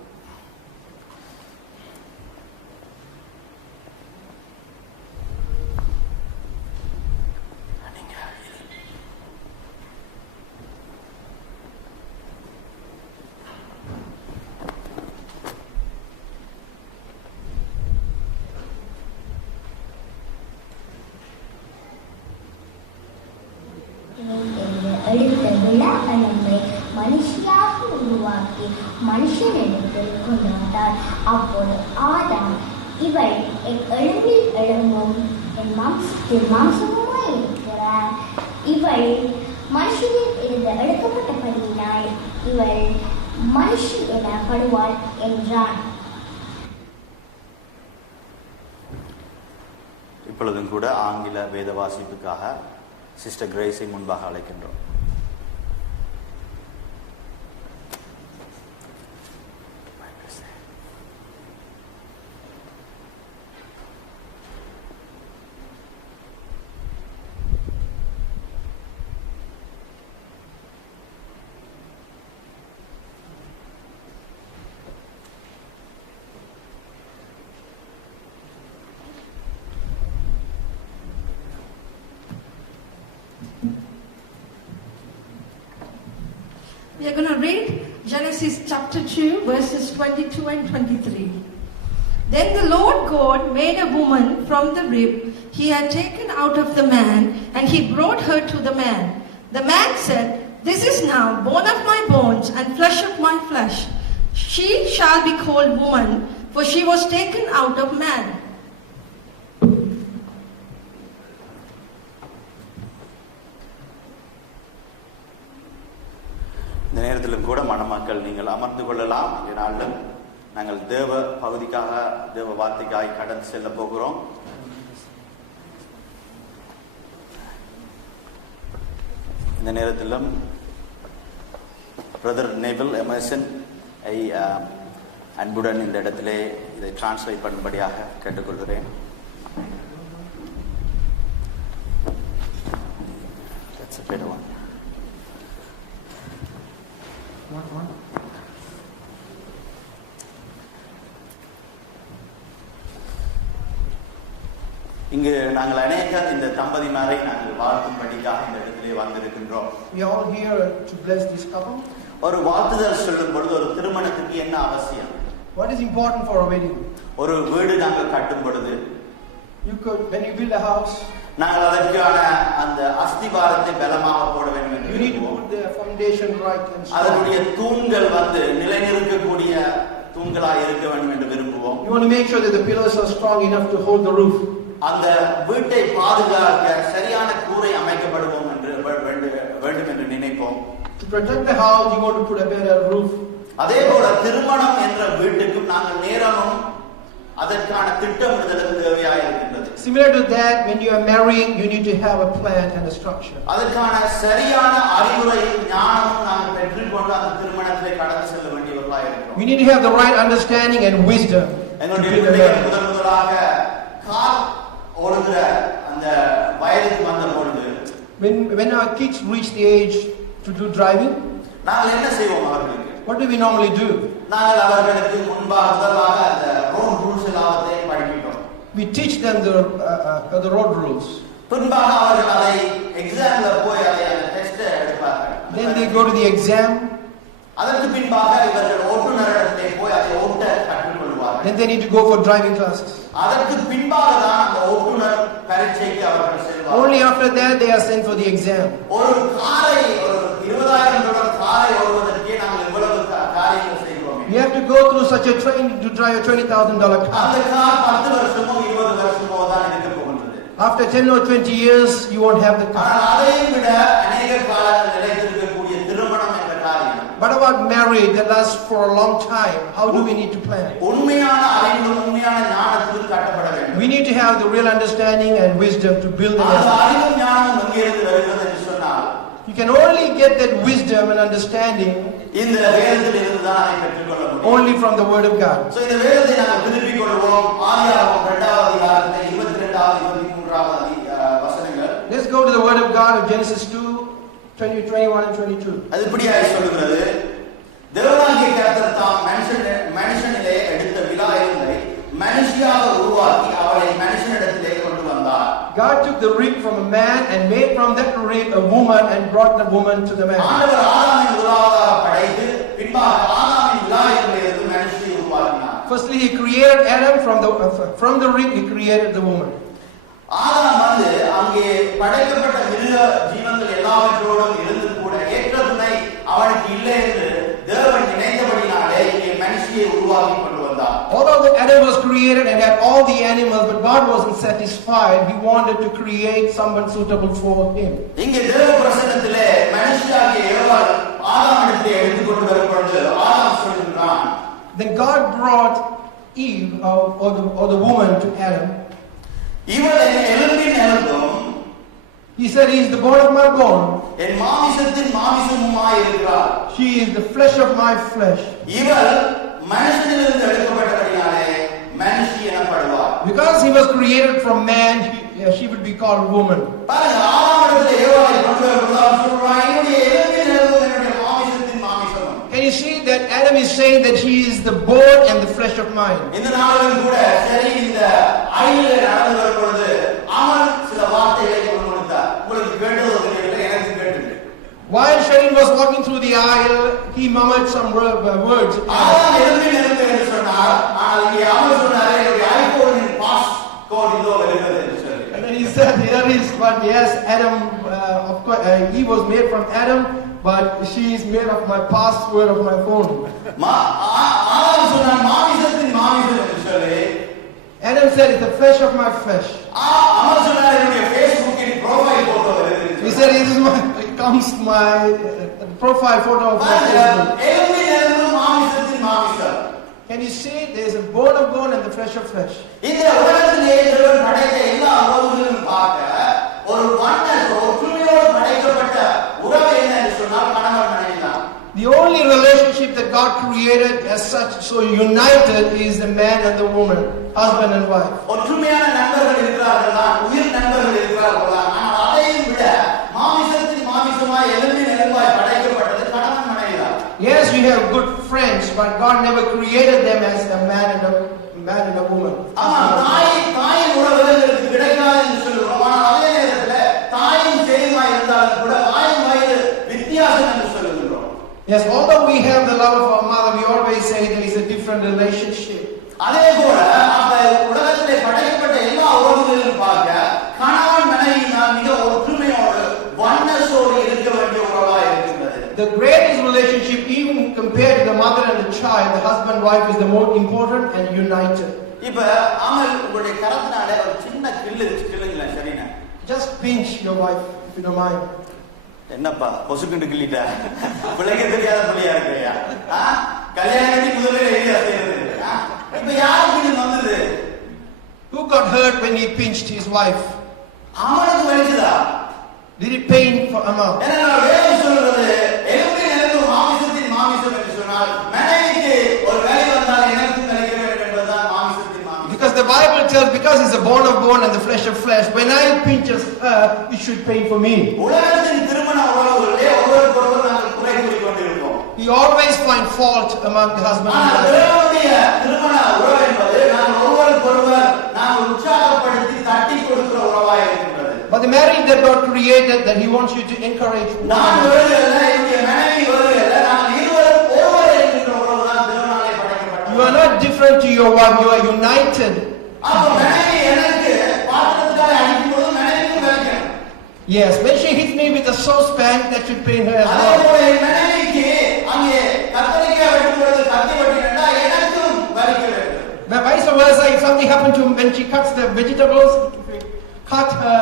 எடுத்த விழாவை மனுஷியாக உருவாக்கி மனுஷனிடத்தில் கொண்டாட்டார். அப்போது ஆதாம், இவள் என் எலும்பில் எழும்பும் என் மாம்சத்தில் மாம்சமுமாய் இருக்கிறார். இவள் மனுஷனில் இருந்து எடுக்கப்பட்டபடியினால் இவள் மனுஷி எனப்படுவாள் என்றான். இப்பொழுதும் கூட ஆங்கில வேத வாசிப்புக்காக சிஸ்டர் கிரேஸை முன்பாக அழைக்கின்றோம். We are going to read Genesis chapter 2, verses 22 and 23. Then the Lord God made a woman from the rib he had taken out of the man, and he brought her to the man. The man said, "This is now bone of my bones and flesh of my flesh. She shall be called woman, for she was taken out of man." இந்த நேரத்திலும் கூட மணமக்கள் நீங்கள் அமர்ந்து கொள்ளலாம். இதனாலும் நாங்கள் தேவ பகுதிக்காக தேவ வார்த்தைக்காக கடந்து செல்ல போகிறோம். இந்த நேரத்திலும் பிரதர் நேபிள் எமர்சன் அன்புடன் இந்த இடத்திலே இதை டிரான்ஸ்லேட் பண்ணும்படியாக கேட்டுக்கொள்கிறேன். That's a better one. இங்கு நாங்கள் அநேக இந்த தம்பதிமாரை நாங்கள் வாழ்த்தும்படியாக இந்த இடத்திலே வந்திருக்கின்றோம். We are all here to bless this couple. ஒரு வாழ்த்துதல் சொல்லும் பொழுது ஒரு திருமணத்துக்கு என்ன அவசியம்? What is important for a wedding? ஒரு வீடு நாங்கள் கட்டும் பொழுது when you build a house, நாங்கள் அதற்கான அந்த அஸ்திவாரத்தை பலமாக போட வேண்டும் என்று you need to put the foundation right and strong. அதனுடைய தூண்கள் நிலைநிற்கக்கூடிய தூண்களாக இருக்க வேண்டும் என்று விரும்புவோம். You want to make sure that the pillars are strong enough to hold the roof. அந்த வீட்டை பாதுகாக்க சரியான கூரை அமைக்கப்படுவோம் என்று வேண்டும் என்று நினைப்போம். To protect the house, you want to put a better roof. அதே போல திருமணம் என்ற வீட்டுக்கு நாங்கள் நேரமும் அதற்கான திட்டமிடுதலும் தேவையாக இருக்கின்றது. Similar to that, when you are marrying, you need to have a plan and a structure. அதற்கான சரியான அறிவுரையும் ஞானமும் நாங்கள் பெற்றுக்கொண்டு அந்த திருமணத்தை கடந்து செல்ல வேண்டியவர்களாக இருக்கிறோம். We need to have the right understanding and wisdom. என்னுடைய முதலாக கார் ஓடுகிற அந்த வயதுக்கு வந்த பொழுது when our kids reach the age to do driving, நாங்கள் என்ன செய்வோம் அவர்களுக்கு? What do we normally do? நாங்கள் அவர்களுக்கு முதலாக அந்த ரோட் ரூல்ஸ் எல்லாவற்றையும் படிக்கிறோம். We teach them the road rules. பின்பாக அவர்கள் அதை எக்ஸாம்ல போய் அதை அந்த டெஸ்ட் எடுப்பார்கள். Then they go to the exam. அதற்கு பின்பாக இவர்கள் ஓட்டுநரிடத்திலே போய் அதை ஓட்ட கற்றுக்கொள்வார்கள். Then they need to go for driving classes. அதற்கு பின்பாக தான் அந்த ஓட்டுநர் பரீட்சைக்கு அவர்கள் செல்வார்கள். Only after that they are sent for the exam. ஒரு காரை ஒரு $20,000 காரை ஓட்டுவதற்கே நாங்கள் இவ்வளவு காரியங்கள் செய்கிறோம். You have to go through such a training to drive a $20,000 car. அந்த கார் 10 வருஷமோ 20 வருஷமோ தான் இருக்க போகின்றது. After 10 or 20 years you won't have the car. ஆனால் அதையும் விட அநேக காலங்கள் நிலைத்திருக்கக்கூடிய திருமணம் என்ற காரியம். What about marriage that lasts for a long time? How do we need to plan? உண்மையான அறிவு உண்மையான ஞானத்தில் கட்டப்பட வேண்டும். We need to have the real understanding and wisdom to build the அந்த அறிவு ஞானம் எங்கிருந்து வருகிறது என்று சொன்னால் you can only get that wisdom and understanding இந்த வேதத்தில் இருந்து தான் அதை பெற்றுக்கொள்ள முடியும். only from the word of God. So இந்த வேதத்தை நாம் திருப்பிக் கொள்வோம். ஆதியாகமம் 2வது அதிகாரத்திலே 22வது 23வது வசனங்கள். Let's go to the word of God of Genesis 2, 21 and 22. அது இப்படியாய் சொல்கிறது. தேவனாகிய கர்த்தர் தாம் மனுஷனிலே எடுத்த விலாயங்களை மனுஷியாக உருவாக்கி அவளை மனுஷனிடத்திலே கொண்டு வந்தார். God took the rib from a man and made from that rib a woman and brought the woman to the man. ஆண்டவர் ஆதாமை முதலாவதாக படைத்து பின்பாக ஆதாமின் விலாயங்களிலிருந்து மனுஷியை உருவாக்கினார். Firstly he created Adam from the rib he created the woman. ஆதாம் அங்கே படைக்கப்பட்ட மிருக ஜீவன்கள் எல்லாவற்றோடும் இருந்து கூட ஏற்ற துணை அவனுக்கு இல்லை என்று தேவன் நினைத்தபடினாலே இங்கே மனுஷியை உருவாக்கி கொண்டு வந்தார். Although Adam was created and had all the animals, but God wasn't satisfied. He wanted to create someone suitable for him. இங்கே தேவ பிரசன்னத்திலே மனுஷியாகிய ஏவாள் ஆதாமிடத்திலே எடுத்துக்கொண்டு வரும்பொழுது ஆதாம் சொல்கிறான். Then God brought Eve or the woman to Adam. இவள் என் எலும்பின் எலும்பும், he said, he is the bone of my bone. என் மாமிசத்தின் மாமிசமுமாய் இருக்கிறாள். She is the flesh of my flesh. இவள் மனுஷனிலிருந்து எடுக்கப்பட்டபடியாலே மனுஷி எனப்படுவார். Because he was created from man, she would be called woman. பாருங்க, ஆதாமிடத்தில் ஏவாளை கொண்டு வரும்போது அவர் சொல்றான், என்னுடைய எலும்பின் எலும்பும் என்னுடைய மாமிசத்தின் மாமிசமும். Can you see that Adam is saying that he is the bone and the flesh of mine? இந்த நாளிலும் கூட சரி இந்த ஆயிலே நடந்து வரும்போது அவன் சில வார்த்தைகளை கொண்டு வந்தார். உங்களுக்கு கேட்டது இல்லை, எனக்கு கேட்டது. While Shereen was walking through the aisle, he murmured some words. ஆதாம் எழும்பி நின்று என்று சொன்னார். ஆனால் இங்கே அவர் சொன்னாரே என்னுடைய ஐபோனின் பாஸ்கோட் இதோ வருகிறது என்று சொல்லி. And then he said, here is, but yes, Adam, of course, Eve was made from Adam, but she is made of my password of my phone. ஆதாம் சொன்னார் மாமிசத்தின் மாமிசம் என்று சொல்லி. Adam said, it's the flesh of my flesh. அவர் சொன்னார் என்னுடைய Facebookன் profile photo வருகிறது. He said, this is my, it comes my profile photo of my Facebook. எழும்பி நின்று மாமிசத்தின் மாமிசம். Can you see? There is a bone of bone and the flesh of flesh. இந்த உலகத்திலே தேவன் படைத்த எல்லா உறவுகளையும் பார்க்க ஒரு ஒன்னஸ் ஒற்றுமையோடு படைக்கப்பட்ட உறவு என்ன என்று சொன்னால் கணவன் மனைவி தான். The only relationship that God created as such, so united, is the man and the woman, husband and wife. ஒற்றுமையான நண்பர்கள் இருக்கிறார்கள் தான், உயிர் நண்பர்கள் இருக்கிறார்கள் தான். ஆனால் அதையும் விட மாமிசத்தின் மாமிசமாய் எழும்பி நெருங்காய் படைக்கப்பட்டது கணவன் மனைவி தான். Yes, we have good friends, but God never created them as a man and a woman. ஆமா, தாயின் உறவுகளுக்கு கிடைக்காது என்று சொல்லுவோம். ஆனால் அதே நேரத்தில் தாயும் சேயுமாய் இருந்தாலும் கூட வாயும் வயிறு வித்தியாசம் என்று சொல்லுகிறோம். Yes, although we have the love of our mother, we always say there is a different relationship. அதே போல அந்த உலகத்திலே படைக்கப்பட்ட எல்லா உறவுகளையும் பார்க்க கணவன் மனைவி தான் மிக ஒற்றுமையோடு வண்ணசோடு இருக்க வேண்டிய உறவாக இருக்கின்றது. The greatest relationship, even compared to the mother and the child, the husband wife is the more important and united. இப்ப அமல் உங்களுடைய கரத்தினால ஒரு சின்ன கிள்ளுங்களா சரினா? Just pinch your wife if you don't mind. என்னப்பா பொசுக்கிட்டு கிள்ளிட்ட பிள்ளைக்கு தெரியாத பிள்ளையா இருக்கையா? கல்யாணத்தி முதல்ல ஏரியா செய்யறது. இப்ப யாருக்கு இது வந்தது? Who got hurt when he pinched his wife? அவனுக்கு வலிச்சதா? Did it pain for Amal? ஏன்னா வேதம் சொல்றது எழும்பி நின்று மாமிசத்தின் மாமிசம் என்று சொன்னால் மனைவிக்கு ஒரு வேலை வந்தால் எனக்கும் கிடைக்க வேண்டும் என்பதுதான் மாமிசத்தின் மாமிசம். Because the Bible tells, because it's a bone of bone and the flesh of flesh, when I pinch her, it should pain for me. உலகத்தின் திருமண உறவுகளிலே ஒருவருக்கொருவர் நாங்கள் குறை கூறிக் கொண்டிருப்போம். We always find fault among the husband and wife. தேவனுடைய திருமண உறவு என்பது நாங்கள் ஒருவருக்கொருவர் நாங்கள் உற்சாகப்படுத்தி தட்டி கொடுக்கிற உறவாக இருக்கின்றது. But the marriage that God created, that He wants you to encourage one another. You are not different to your wife, you are united. Yes, when she hits me with a saucepan, that should pain her as well. But vice versa, if something happened to when she cuts the vegetables, cut her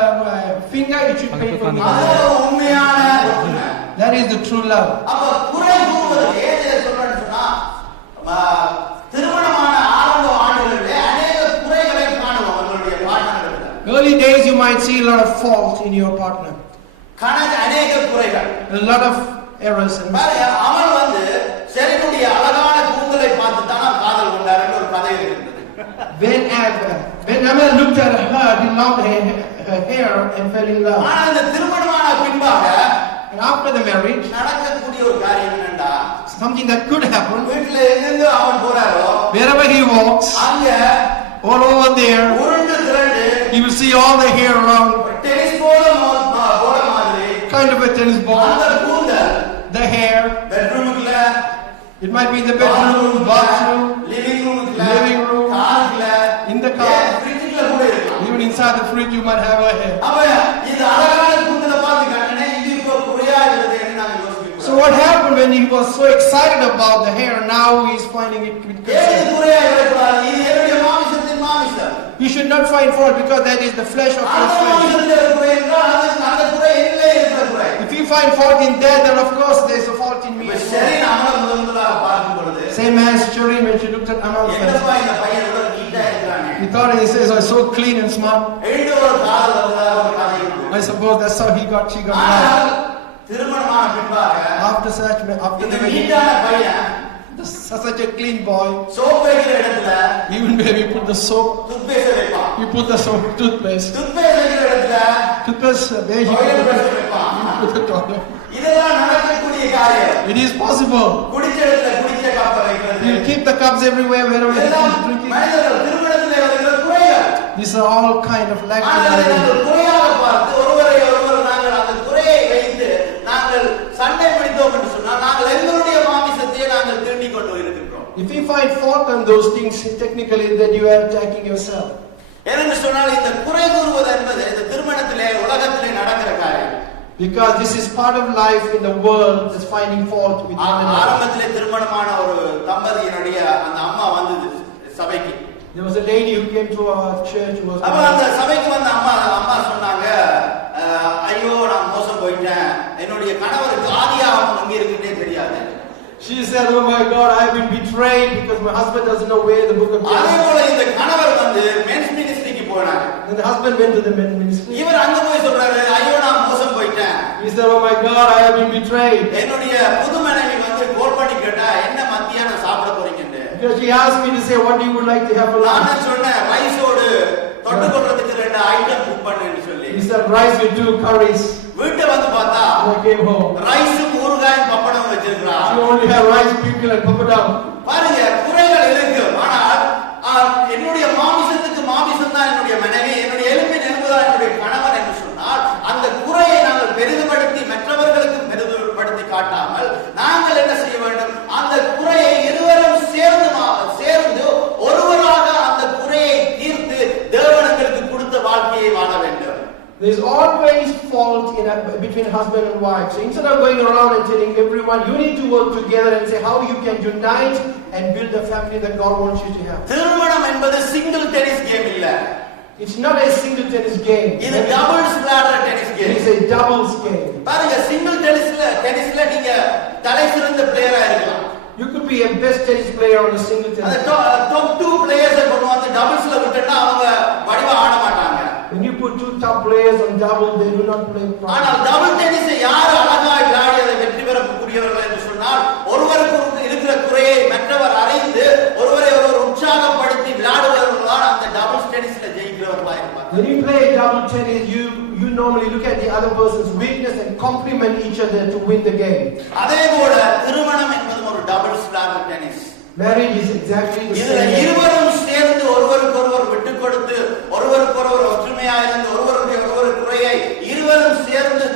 finger, it should pain for me. That is the true love. Early days you might see a lot of fault in your partner. A lot of errors and when Amal looked at her, he loved her hair and fell in love. And after the marriage, something that could happen, wherever he walks, all over there, he will see all the hair around, kind of a tennis ball, the hair. It might be in the bedroom, bathroom, living room, in the car, even inside the fridge you might have a hair. So what happened when he was so excited about the hair, now he is finding it concern. You should not find fault because that is the flesh of your flesh. If you find fault in that, then of course there is a fault in me. Same as Shereen when she looked at Amal's face. He thought he says, "I'm so clean and smart." I suppose that's how she got married. After the wedding, such a clean boy. Even where we put the soap, you put the soap, toothpaste. Toothpaste, where you put the toilet. It is possible. You keep the cups everywhere, wherever you keep drinking. These are all kind of lack of சண்டை பிடித்தோம் என்று சொன்னால் நாங்கள் எங்களுடைய If you find fault on those things, technically then you are attacking yourself. ஏனென்று சொன்னால் இந்த குறை கூறுவது என்பது இந்த திருமணத்திலே உலகத்திலே நடக்கிற காரியம். Because this is part of life in the world, is finding fault with one another. ஆரம்பத்திலே திருமணமான ஒரு தம்பதியினுடைய அந்த அம்மா வந்தது சபைக்கு. There was a lady who came to our church who was அப்ப அந்த சபைக்கு வந்த அம்மா சொன்னாங்க, ஐயோ நான் மோசம் போயிட்டேன், என்னுடைய கணவருக்கு ஆதியா எங்க இருக்குன்னே தெரியாது. She said, oh my God, I have been betrayed because my husband doesn't know where the book of Genesis. அதே போல இந்த கணவர் வந்து men's ministryக்கு போனார். And the husband went to the men's ministry. இவர் அங்க போய் சொல்றாரு, ஐயோ நான் மோசம் போயிட்டேன். He said, oh my God, I have been betrayed. என்னுடைய புது மனைவி வந்து கோல் பண்ணி கேட்டா என்ன மத்தியானம் சாப்பிட போறீங்கன்னு. Because she asked me to say, what do you would like to have for lunch? நான் சொன்னேன், ரைஸோடு தொட்டு கொள்றதுக்கு 2 ஐட்டம் குக் பண்ணுன்னு சொல்லி. He said, rice with 2 curries. வீட்டை வந்து பார்த்தா I came home. ரைஸும் ஊறுகாயும் பப்படம் வச்சிருக்கா. She only had rice, pickle and papadam. பாருங்க, குறைகள் இருக்கு. ஆனால் என்னுடைய மாமிசத்துக்கு மாமிசம் தான் என்னுடைய மனைவி, என்னுடைய எலும்பின் எலும்பு தான் என்னுடைய கணவன் என்று சொன்னால் அந்த குறையை நாங்கள் பெரிதுபடுத்தி மற்றவர்களுக்கு பெரிதுபடுத்தி காட்டாமல் நாங்கள் என்ன செய்ய வேண்டும்? அந்த குறையை இருவரும் சேர்ந்து ஒருவராக அந்த குறையை தீர்த்து தேவனுக்கு கொடுத்த வாழ்க்கையை வாழ வேண்டும். There is always fault between husband and wife. So instead of going around and telling everyone, you need to work together and say how you can unite and build the family that God wants you to have. திருமணம் என்பது single tennis game இல்ல. It's not a single tennis game. இது doubles விளையாடுற tennis game. It's a doubles game. பாருங்க, single டென்னிஸ்ல நீங்க தலைசிறந்த பிளேயரா இருக்கலாம். You could be a best tennis player on a single tennis. அந்த top 2 players கொண்டு வந்து டபுள்ஸ்ல விட்டா அவங்க வடிவா ஆட மாட்டாங்க. When you put 2 top players on double, they do not play properly. ஆனால் டபுள் டென்னிஸ் யார் அழகாய் விளையாடி அதை வெற்றி பெறக்கூடியவர்கள் என்று சொன்னால் ஒருவருக்கு இருக்கிற குறையை மற்றவர் அறிந்து ஒருவரை ஒருவர் உற்சாகப்படுத்தி விளையாடுவவர்கள் தான் அந்த டபுள் டென்னிஸ்ல ஜெயிக்கிறவர்களா இருப்பாங்க. When you play double tennis, you normally look at the other person's weakness and compliment each other to win the game. அதே போல திருமணம் என்பது ஒரு டபுள்ஸ் விளையாடுற tennis. Marriage is exactly the இதுல same. இருவரும் சேர்ந்து ஒருவருக்கொருவர் விட்டு கொடுத்து ஒருவருக்கொருவர் ஒற்றுமையா இருந்து ஒருவருடைய குறையை இருவரும் சேர்ந்து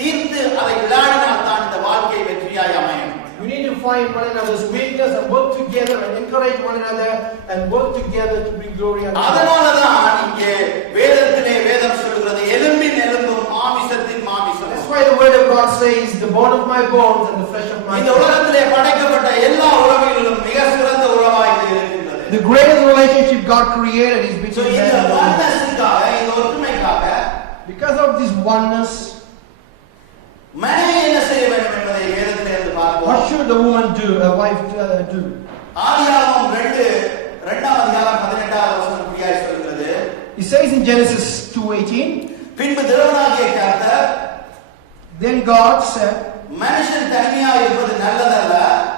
தீர்த்து அதை விளையாடினால் தான் இந்த வாழ்க்கை வெற்றியாய் அமையும். You need to find one another's weakness and work together and encourage one another and work together to bring glory unto God. அதனாலதான் இங்கே வேதம் சொல்கிறது எலும்பின் எலும்பும் மாமிசத்தின் மாமிசம். That's why the word of God says the bone of my bones and the flesh of my இந்த flesh. உலகத்திலே படைக்கப்பட்ட எல்லா உறவுகளிலும் மிக சிறந்த உறவாய் இது இருக்கிறது. The greatest relationship God created is between man and woman. இந்த ஒற்றுமைக்காக Because of this oneness, மனைவி என்ன செய்ய வேண்டும் என்பதை வேதத்திலே இருந்து பார்ப்போம். what should the woman do, a wife do? ஆதியாகமம் 2ஆம் அதிகாரம் 18ஆவது வசனம் இப்படியாய் சொல்கிறது. It says in Genesis 2:18, பின்பு தேவனாகிய கர்த்தர், then God said, மனுஷன் தனியா இருப்பது நல்லதல்ல.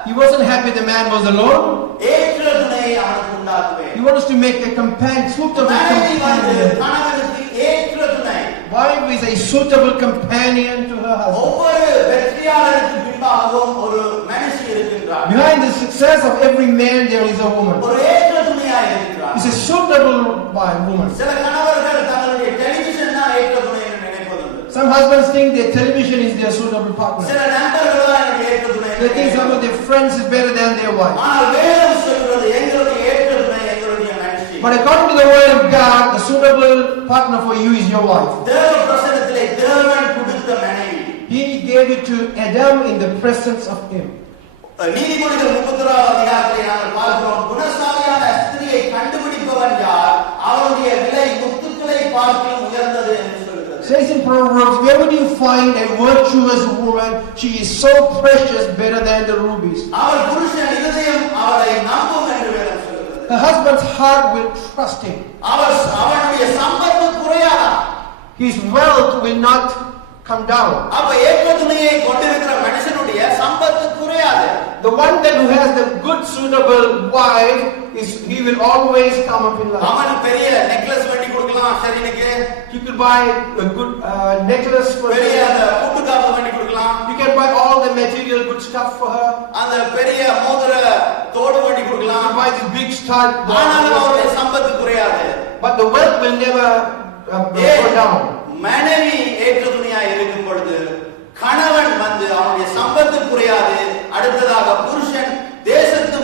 He wasn't happy the man was alone. ஏற்ற துணையை அவனுக்கு உண்டாக்குவேன். He wants to make a companion, suitable companion. கணவனுக்கு ஏற்ற துணை. Wife is a suitable companion to her husband. ஒவ்வொரு வெற்றியாளருக்கு பின்பாகவும் ஒரு மனுஷி இருக்கின்றார். Behind the success of every man there is a woman. ஒரு ஏற்ற துணையாய் இருக்கிறார். Is a suitable woman. சில கணவர்கள் தங்களுடைய டெலிவிஷன் தான் ஏற்ற துணை என்று நினைப்பதுண்டு. Some husbands think their television is their suitable partner. சில நண்பர்கள் தான் எனக்கு ஏற்ற துணை. They think some of their friends is better than their wife. ஆனால் வேதம் சொல்கிறது எங்களுடைய ஏற்ற துணை எங்களுடைய மனுஷி. But according to the word of God, the suitable partner for you is your wife. தேவ பிரசன்னத்திலே தேவன் கொடுத்த மனைவி. He gave it to Adam in the presence of him. நீதிமொழிகள் 33ஆம் அதிகாரத்திலே நாங்கள் பார்க்கிறோம், குணசாலியான ஸ்திரியை கண்டுபிடிப்பவன் யார்? அவருடைய விலை முத்துக்களை பார்க்கிலும் உயர்ந்தது என்று சொல்கிறது. Says in Proverbs, where would you find a virtuous woman? She is so precious, better than the rubies. அவள் புருஷன் இருதயம் அவளை நம்பும் என்று வேதம் சொல்கிறது. Her husband's heart will trust him. அவனுடைய சம்பத்து குறையாதா? His wealth will not come down. அப்ப ஏற்ற துணையை கொண்டிருக்கிற மனுஷனுடைய சம்பத்து குறையாது. The one that who has the good suitable wife is he will always come up in life. அவன் பெரிய நெக்லஸ் வாங்கி கொடுக்கலாம் ஷெரீனுக்கு. You could buy a good necklace for her. பெரிய அந்த புட்டுக்காப்பு வாங்கி கொடுக்கலாம். You can buy all the material good stuff for her. அந்த பெரிய மோதிர தோடு வாங்கி கொடுக்கலாம். You buy this big stud. ஆனாலும் அவருடைய சம்பத்து குறையாது. But the wealth will never go down. மனைவி ஏற்ற துணையாய் இருக்கும் பொழுது கணவன் வந்து அவனுடைய சம்பத்து குறையாது. அடுத்ததாக புருஷன் தேசத்து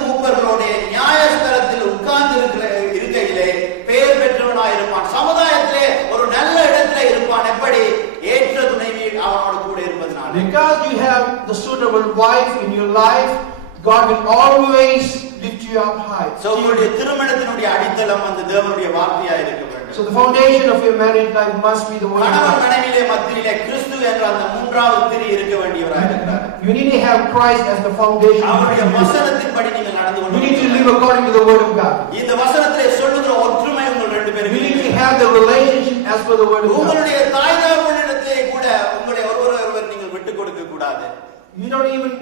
wife in your life, God will always lift you up high. So உங்களுடைய திருமணத்தினுடைய அடித்தளம் அந்த தேவனுடைய வார்த்தையா இருக்க வேண்டும். So the foundation of your marriage life must be the word of God. கணவன் மனைவியிலே மத்தியிலே கிறிஸ்து என்ற அந்த மூன்றாவது திரி இருக்க வேண்டியவராக இருக்கிறார். You need to have Christ as the foundation. அவருடைய வசனத்தின்படி நீங்கள் நடந்து கொள்ள You need to live according to the word of God. இந்த வசனத்திலே சொல்லுகிற ஒற்றுமை உங்கள் ரெண்டு பேருக்கு. You need to have the relationship as per the word of God. உங்களுடைய தாய் தகப்பனிடத்திலே கூட உங்களை ஒருவர் நீங்கள் விட்டு கொடுக்க கூடாது. You don't even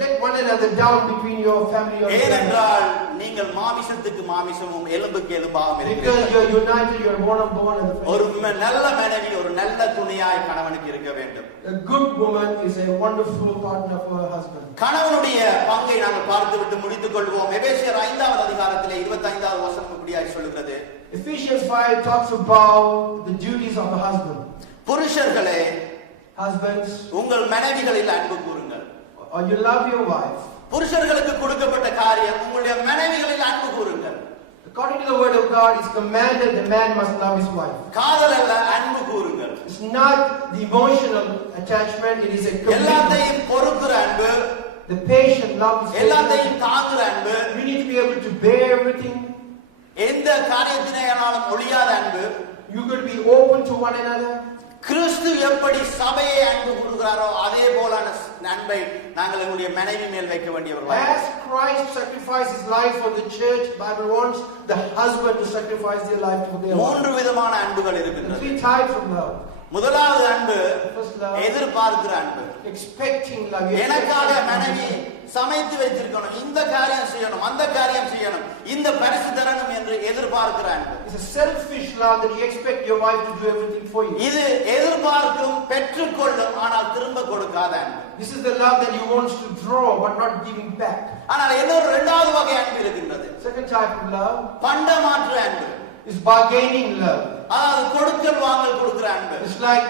let one another down between your family or ஏனென்றால் நீங்கள் மாமிசத்துக்கு மாமிசமும் எலும்புக்கு எலும்பாகவும் இருக்கிறீர்கள். Because you are united, you are born of bone and the ஒரு நல்ல மனைவி ஒரு நல்ல துணையாய் கணவனுக்கு இருக்க வேண்டும். A good woman is a wonderful partner for her husband. கணவனுடைய பங்கை நாங்கள் பார்த்துவிட்டு முடித்துக் கொள்வோம். எபேசியர் 5வது அதிகாரத்திலே 25வது வசனம் இப்படியாய் சொல்கிறது. Ephesians 5 talks about the duties of a husband. புருஷர்களே, husbands, உங்கள் மனைவிகளில் அன்பு கூறுங்கள். Or you love your wife. புருஷர்களுக்கு கொடுக்கப்பட்ட காரியம் உங்களுடைய மனைவிகளில் அன்பு கூறுங்கள். According to the word of God, it's commanded the man must love his wife. காதல் அல்ல, அன்பு கூறுங்கள். It's not the emotional attachment, it is a commitment. எல்லாத்தையும் பொறுக்கிற அன்பு, the patient love is எல்லாத்தையும் தாங்குற அன்பு. We need to be able to bear everything. எந்த காரியத்தினாலும் ஒளியாத அன்பு. You got to be open to one another. கிறிஸ்து எப்படி சபையை அன்பு கூறுகிறாரோ அதே போலான அன்பை நாங்கள் நம்முடைய மனைவி மேல் வைக்க வேண்டியவர்களாக. As Christ sacrificed his life for the church, Bible wants the husband to sacrifice their life for their wife. மூன்று விதமான அன்புகள் இருக்கின்றன. Three types of love. முதலாவது அன்பு எதிர்பார்க்கிற அன்பு. Expecting love. எனக்காக மனைவி சமைத்து வைத்திருக்கணும், இந்த காரியம் செய்யணும், அந்த காரியம் செய்யணும், இந்த பரிசு தரணும் என்று எதிர்பார்க்கிற அன்பு. It's a selfish love that you expect your wife to do everything for you. இது எதிர்பார்க்கும், பெற்றுக்கொள்ளும், ஆனால் திரும்ப கொடுக்காத அன்பு. This is the love that you want to draw but not giving back. ஆனால் இன்னொரு இரண்டாவது வகை அன்பு இருக்கின்றது. Second type of love பண்டமாற்று அன்பு. is bargaining love. அதாவது கொடுக்கல் வாங்கல் கொடுக்கிற அன்பு. It's like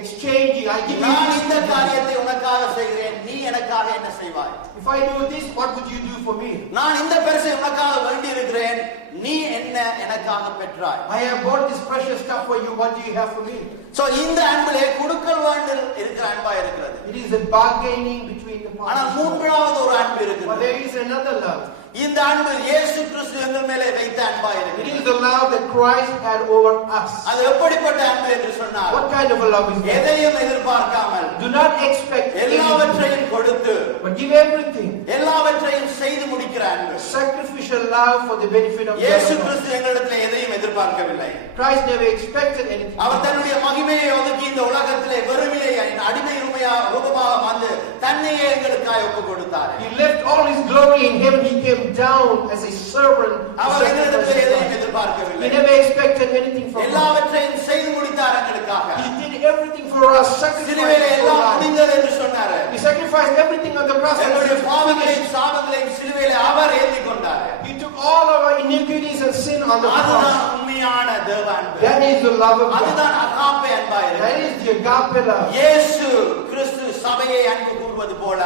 exchanging. I give you நான் இந்த காரியத்தை உனக்காக செய்கிறேன், நீ எனக்காக என்ன செய்வாய்? If I do this, what would you do for me? நான் இந்த பரிசை உனக்காக வேண்டி இருக்கிறேன், நீ என்ன எனக்காக பெற்றாய்? I have bought this precious stuff for you, what do you have for me? So இந்த அன்பிலே கொடுக்கல் வாங்கல் இருக்கிற அன்பா இருக்கிறது. It is a bargaining between the parties. ஆனால் மூன்றாவது ஒரு அன்பு இருக்கிறது. But there is another love. இந்த அன்பு இயேசு கிறிஸ்து எங்கள் மேலே வைத்த அன்பா இருக்கிறது. It is the love that Christ had over us. அது எப்படிப்பட்ட அன்பு என்று சொன்னால், what kind of a love is that? எதையும் எதிர்பார்க்காமல், do not expect எல்லாவற்றையும் கொடுத்து, but give everything, எல்லாவற்றையும் செய்து முடிக்கிற அன்பு. Sacrificial love for the benefit of இயேசு கிறிஸ்து எங்களிடத்தில் எதையும் எதிர்பார்க்கவில்லை. Christ never expected anything. அவர் தன்னுடைய மகிமையை ஒதுக்கி இந்த உலகத்திலே வெறுமையை அடிமை ரூபமாக வந்து தன்னையே எங்களுக்காக ஒப்புக் கொடுத்தார். He left all his glory in heaven. He came down as a servant. அவர் எங்களிடத்தில் எதையும் எதிர்பார்க்கவில்லை. He never expected anything from us. எல்லாவற்றையும் செய்து முடித்தார் எங்களுக்காக. He did everything for us. சிலுவையிலே எல்லாம் முடிந்தது என்று சொன்னார். He sacrificed everything on the cross. எங்களுடைய பாவங்களையும் சாபங்களையும் சிலுவையிலே அவர் ஏற்றிக் கொண்டார். He took all our iniquities and sin on the cross. அதுதான் உண்மையான தேவ அன்பு. That is the love of God. அதுதான் agape அன்பாயிருக்கிறது. That is the agape love. இயேசு கிறிஸ்து சபையை அன்பு கூறுவது போல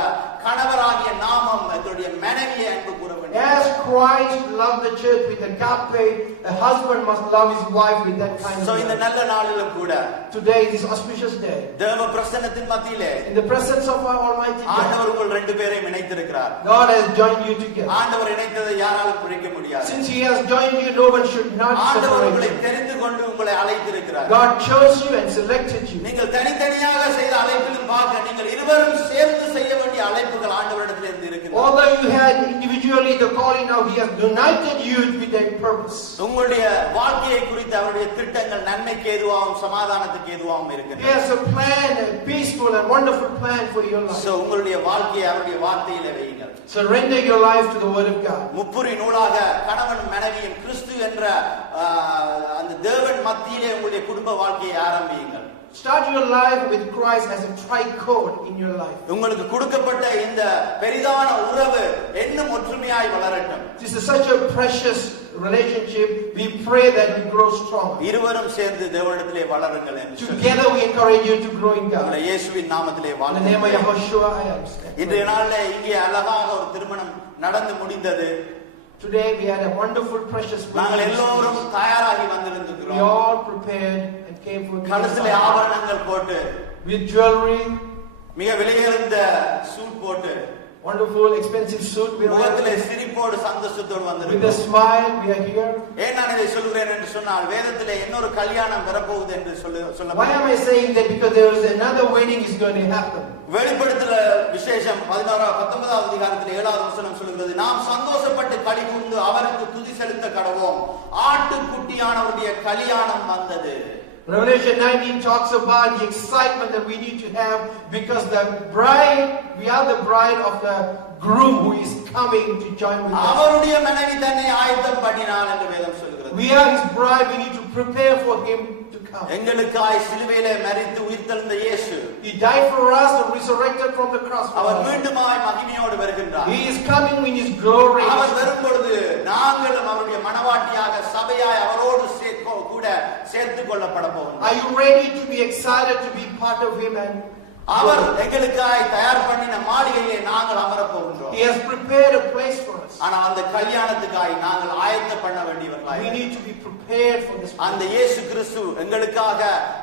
கணவராகிய நாமும் நம்முடைய மனைவியை அன்பு கூற வேண்டும். As Christ loved the church with agape, a husband must love his wife with that kind of love. So இந்த நல்ல நாளிலும் கூட, today is auspicious day, தேவ பிரசன்னத்தின் மத்தியிலே, in the presence of our Almighty God, ஆண்டவர் உங்கள் ரெண்டு பேரையும் இணைத்திருக்கிறார். God has joined you together. ஆண்டவர் இணைத்ததை யாராலும் பிரிக்க முடியாது. Since He has joined you, no one should not ஆண்டவர் உங்களை separate you. தெரிந்து கொண்டு உங்களை அழைத்திருக்கிறார். God chose you and selected you. நீங்கள் தனித்தனியாக செய்த அழைப்பிலும் பார்க்க நீங்கள் இருவரும் சேர்ந்து செய்ய வேண்டிய அழைப்புகள் ஆண்டவரிடத்தில் இருந்து இருக்கிறது. Although you had individually the calling, now He has united you with a purpose. உங்களுடைய வாழ்க்கையை குறித்து அவருடைய திட்டங்கள் நன்மைக்கு ஏதுவாகவும் சமாதானத்துக்கு ஏதுவாகவும் இருக்கிறது. He has a plan, a peaceful and wonderful plan for your life. So உங்களுடைய வாழ்க்கையை அவருடைய வார்த்தையிலே வையுங்கள். Surrender your life to the word of God. முப்புரி நூலாக கணவன் மனைவியும் கிறிஸ்து என்ற அந்த தேவன் மத்தியிலே உங்களுடைய குடும்ப வாழ்க்கையை ஆரம்பியுங்கள். Start your life with Christ as a trichord in your life. உங்களுக்கு கொடுக்கப்பட்ட இந்த பெரிதான உறவு இன்னும் ஒற்றுமையாய் வளரட்டும். This is such a precious relationship. We pray that we grow strong. இருவரும் சேர்ந்து தேவனிடத்திலே வளருங்கள் என்று. Together we encourage you to grow in God. இயேசுவின் நாமத்திலே வாழ்க. In the name of Yahushua I am. இன்றைய நாளிலே இங்கே அழகாக ஒரு திருமணம் நடந்து முடிந்தது. Today we had a wonderful precious wedding. நாங்கள் எல்லோரும் தயாராகி வந்திருக்கிறோம். We all prepared and came for கழுத்திலே ஆபரணங்கள் போட்டு, with jewelry, மிக விலையுயர்ந்த சூட் போட்டு wonderful expensive suit we முகத்திலே சிரிப்போடு சந்தோஷத்தோடு வந்திருக்கிறோம். with a smile we are here. ஏன் நான் இதை சொல்கிறேன் என்று சொன்னால் வேதத்திலே இன்னொரு கல்யாணம் வரப்போகுது என்று சொல்ல Why am I saying that? Because there is another wedding is going to happen. வெளிப்படுத்தல விசேஷம் 19வது அதிகாரத்தில் 7வது வசனம் சொல்கிறது, நாம் சந்தோஷப்பட்டு களி கூர்ந்து அவருக்கு துதி செலுத்த கடவோம், ஆட்டுக்குட்டியானவருடைய கல்யாணம் வந்தது. Revelation 19 talks about the excitement that we need to have because we are the bride of the groom who is coming to join with us. அவருடைய மனைவி தன்னை ஆயத்தம் பண்ணினாள் என்று வேதம் சொல்கிறது. We are his bride, we need to prepare for him to come. எங்களுக்காய் சிலுவையிலே மரித்து உயிர்த்தெழுந்த இயேசு, he died for us and resurrected from the cross. அவர் மீண்டுமாய் மகிமையோடு வருகின்றார். He is coming in his glory. அவர் வரும்பொழுது நாங்களும் அவருடைய மனவாட்டியாக சபையாய் அவரோடு கூட சேர்த்துக் கொள்ளப்பட போகிறோம். Are you ready to be excited to be part of him? And அவர் எங்களுக்காய் தயார் பண்ணின மாளிகையிலே நாங்கள் அமரப் போகின்றோம். he has prepared a place for us. ஆனா அந்த கல்யாணத்துக்காய் நாங்கள் ஆயத்தம் பண்ண வேண்டியவர்களாய் we need to be prepared for this. அந்த இயேசு கிறிஸ்து எங்களுக்காக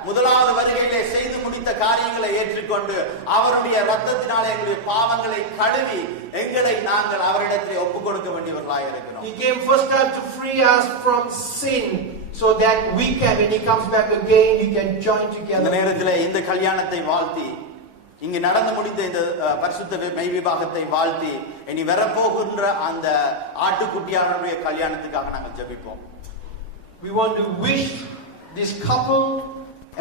முதலாவது வருகையிலே செய்து முடித்த காரியங்களை ஏற்றுக்கொண்டு அவருடைய இரத்தத்தினாலே எங்களுடைய பாவங்களை கழுவி எங்களை நாங்கள் அவரிடத்திலே ஒப்புக் கொடுக்க வேண்டியவர்களாய் இருக்கிறோம். he came first time to free us from sin so that we can, when he comes back again, we can join together. இந்த நேரத்திலே இந்த கல்யாணத்தை வாழ்த்தி இங்கு நடந்து முடிந்த இந்த பரிசுத்த மெய் விவாகத்தை வாழ்த்தி இனி வரப்போகின்ற அந்த ஆட்டுக்குட்டியானுடைய கல்யாணத்துக்காக நாங்கள் ஜெபிப்போம். We want to wish this couple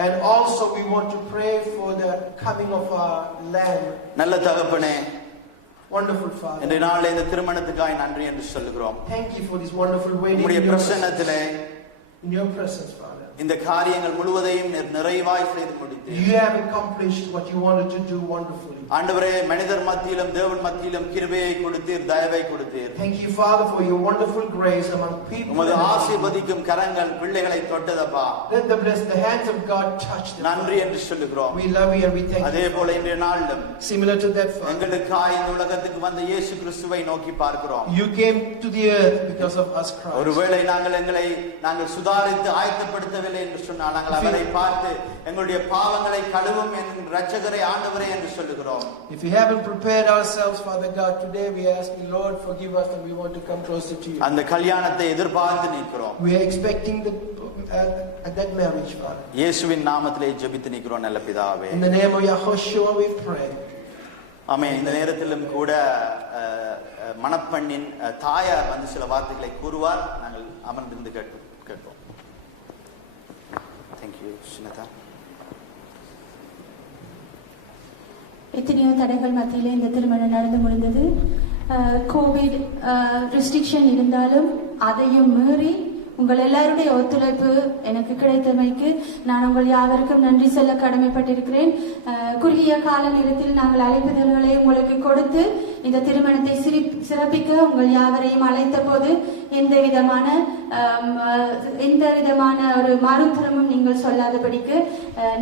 and also we want to pray for the coming of our lamb. நல்ல தகப்பனே, wonderful Father, இந்த நாளிலே இந்த திருமணத்துக்காய் நன்றி என்று சொல்லுகிறோம். thank you for this wonderful wedding. உம்முடைய பிரசன்னத்திலே in your presence, Father, இந்த காரியங்கள் முழுவதையும் நிறைவாய் செய்து முடித்தீர். you have accomplished what you wanted to do wonderfully. ஆண்டவரே, மனிதர் மத்தியிலும் தேவன் மத்தியிலும் கிருபையை கொடுத்தீர், தயவை கொடுத்தீர். thank you, Father, for your wonderful grace among people. உமது ஆசீர்வதிக்கும் கரங்கள் பிள்ளைகளை தொட்டதப்பா. let the hands of God touch them. நன்றி என்று சொல்லுகிறோம். we love you and we thank you. அதே போல இன்றைய நாளிலும் similar to that, Father, எங்களுக்காய் இந்த உலகத்துக்கு வந்த இயேசு கிறிஸ்துவை நோக்கி பார்க்கிறோம். you came to the earth because of us, Christ. ஒருவேளை நாங்கள் சுதாரித்து ஆயத்தப்படுத்தவில்லை என்று சொன்னால் நாங்கள் அவரை பார்த்து எங்களுடைய பாவங்களை கழுவும் என் இரட்சகரே ஆண்டவரே என்று சொல்லுகிறோம். if we haven't prepared ourselves, Father God, today we ask you, Lord, forgive us and we want to come closer to you. அந்த கல்யாணத்தை எதிர்பார்த்து நிற்கிறோம். we are expecting at that marriage, Father. இயேசுவின் நாமத்திலே ஜெபித்து நிற்கிறோம் நல்ல பிதாவே. in the name of Yahushua we pray. ஆமென். இந்த நேரத்திலும் கூட மணப்பெண்ணின் தாயார் வந்து சில வார்த்தைகளை கூறுவார். நாங்கள் அமர்ந்திருந்து கேட்போம். Thank you, Shinata. எத்தனையோ தடைகள் மத்தியிலே இந்த திருமணம் நடந்து முடிந்தது. கோவிட் ரெஸ்ட்ரிக்ஷன் இருந்தாலும் அதையும் மீறி உங்கள் எல்லாருடைய ஒத்துழைப்பு எனக்கு கிடைத்தமைக்கு நான் உங்கள் யாவருக்கும் நன்றி சொல்ல கடமைப்பட்டிருக்கிறேன். குறுகிய கால நேரத்தில் நாங்கள் அழைப்புதல்களை உங்களுக்கு கொடுத்து இந்த திருமணத்தை சிறப்பிக்க உங்கள் யாவரையும் அழைத்த போது எந்த விதமான ஒரு மறுத்தரமும் நீங்கள் சொல்லாதபடிக்கு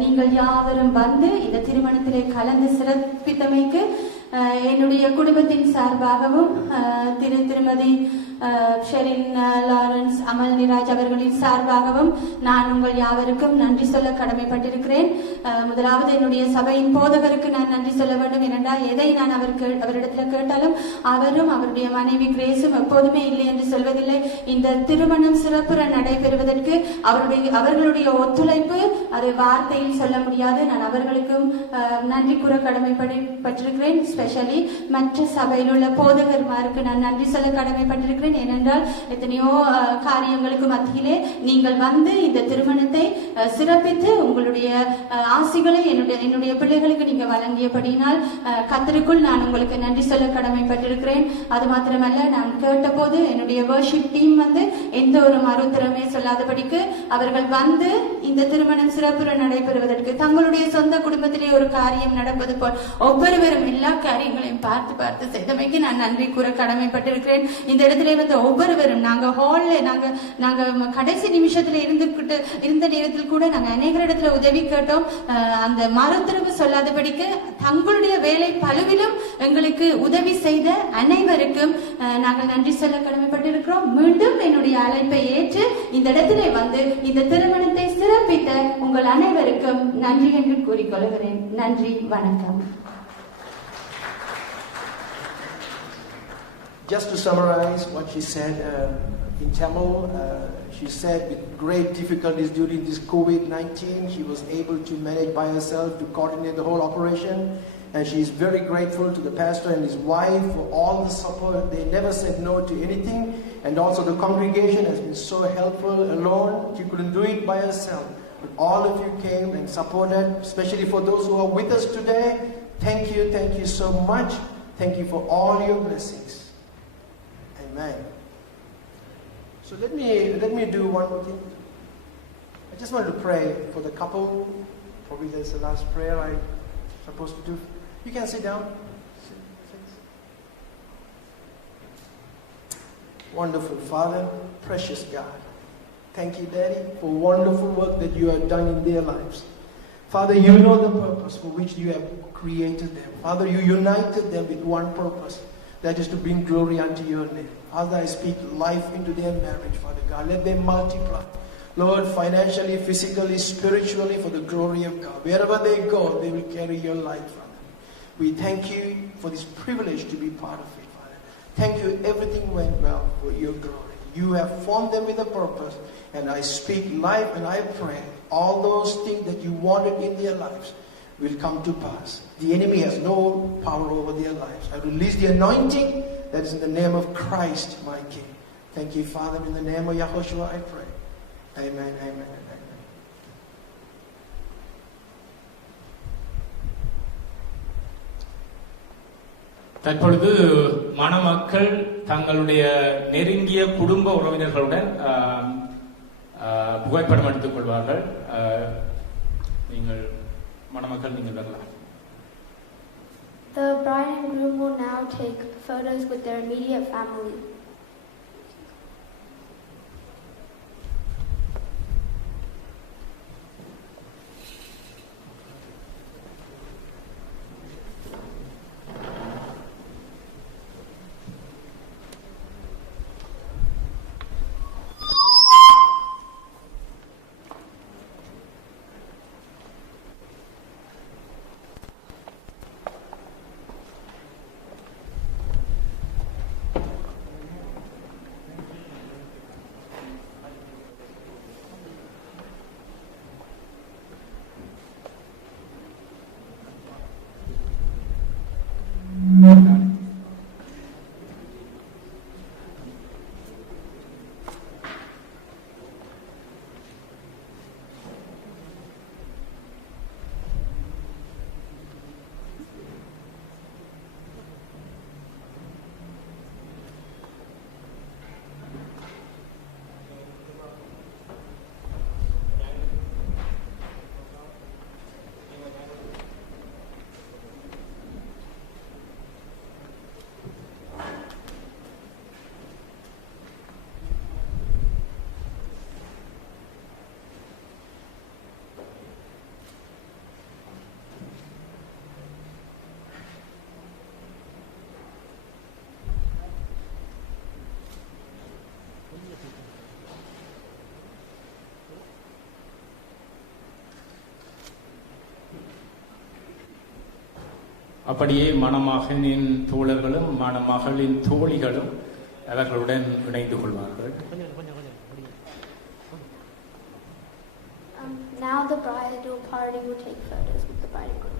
நீங்கள் யாவரும் வந்து இந்த திருமணத்திலே கலந்து சிறப்பித்தமைக்கு என்னுடைய குடும்பத்தின் சார்பாகவும் திருமதி ஷெரின், லாரன்ஸ், அமல்னிராஜ் அவர்களின் சார்பாகவும் நான் உங்கள் யாவருக்கும் நன்றி சொல்ல கடமைப்பட்டிருக்கிறேன். முதலாவது என்னுடைய சபையின் போதகருக்கு நான் நன்றி சொல்ல வேண்டும். ஏனென்றால் எதை நான் அவரிடத்தில் கேட்டாலும் அவரும் அவருடைய மனைவி கிரேஸும் எப்போதுமே இல்லை என்று சொல்வதில்லை. இந்த திருமணம் சிறப்புற நடைபெறுவதற்கு அவர்களுடைய ஒத்துழைப்பு அது வார்த்தையில் சொல்ல முடியாது. நான் அவர்களுக்கும் நன்றி கூற கடமைப்பட்டிருக்கிறேன். ஸ்பெஷலி மற்ற சபையில் உள்ள போதகர்மாருக்கு நான் நன்றி சொல்ல கடமைப்பட்டிருக்கிறேன். ஏனென்றால் எத்தனையோ காரியங்களுக்கு மத்தியிலே நீங்கள் வந்து இந்த திருமணத்தை சிறப்பித்து உங்களுடைய ஆசிகளை என்னுடைய பிள்ளைகளுக்கு நீங்க வழங்கியபடியினால் கர்த்தருக்குள் நான் உங்களுக்கு நன்றி சொல்ல கடமைப்பட்டிருக்கிறேன். அது மாத்திரமல்ல, நான் கேட்டபோது என்னுடைய வர்ஷிப் டீம் வந்து எந்த ஒரு மறுத்திறமே சொல்லாதபடிக்கு அவர்கள் வந்து இந்த திருமணம் சிறப்புற நடைபெறுவதற்கு தங்களுடைய சொந்த குடும்பத்திலே ஒரு காரியம் நடப்பது போல் ஒவ்வொருவரும் எல்லா காரியங்களையும் பார்த்து செய்தமைக்கு நான் நன்றி கூற கடமைப்பட்டிருக்கிறேன். இந்த இடத்துல வந்து ஒவ்வொருவரும் நாங்க ஹால்ல நாங்க கடைசி நிமிஷத்துல இருந்த நேரத்தில் கூட நாங்க அநேக இடத்துல உதவி கேட்டோம். அந்த மறுத்திறவு சொல்லாதபடிக்கு தங்களுடைய வேலை பழுவிலும் எங்களுக்கு உதவி செய்த அனைவருக்கும் நாங்கள் நன்றி சொல்ல கடமைப்பட்டிருக்கிறோம். மீண்டும் என்னுடைய அழைப்பை ஏற்று இந்த இடத்திலே வந்து இந்த திருமணத்தை சிறப்பித்த உங்கள் அனைவருக்கும் நன்றி என்று கூறிக்கொள்கிறேன். நன்றி, வணக்கம். Just to summarize what she said in Tamil, she said with great difficulties during this COVID-19, she was able to manage by herself to coordinate the whole operation. And she is very grateful to the pastor and his wife for all the support. They never said no to anything. And also the congregation has been so helpful. Alone, she couldn't do it by herself. But all of you came and supported, especially for those who are with us today. Thank you so much. Thank you for all your blessings. Amen. So let me do one more thing. I just want to pray for the couple. Probably that's the last prayer I'm supposed to do. You can sit down. Wonderful Father, precious God. Thank you, Daddy, for wonderful work that you have done in their lives. Father, you know the purpose for which you have created them. Father, you united them with one purpose, that is to bring glory unto your name. Father, I speak life into their marriage, Father God. Let them multiply. Lord, financially, physically, spiritually, for the glory of God. Wherever they go, they will carry your light, Father. We thank you for this privilege to be part of it, Father. Thank you, everything went well for your glory. You have formed them with a purpose, and I speak life and I pray all those things that you wanted in their lives will come to pass. The enemy has no power over their lives. I release the anointing that is in the name of Christ, my King. Thank you, Father. In the name of Yahushua, I pray. Amen, amen, amen. தற்பொழுது மணமக்கள் தங்களுடைய நெருங்கிய குடும்ப உறவினர்களுடன் புகைப்படம் எடுத்துக் கொள்வார்கள். நீங்கள் மணமக்கள் நீங்கள் வரலாம். The bride and groom will now take photos with their immediate family. அப்படியே மணமகனின் தோழர்களும் மணமகளின் தோழிகளும் அவர்களுடன் இணைந்து கொள்வார்கள். Now the bridal party will take photos with the bride and groom.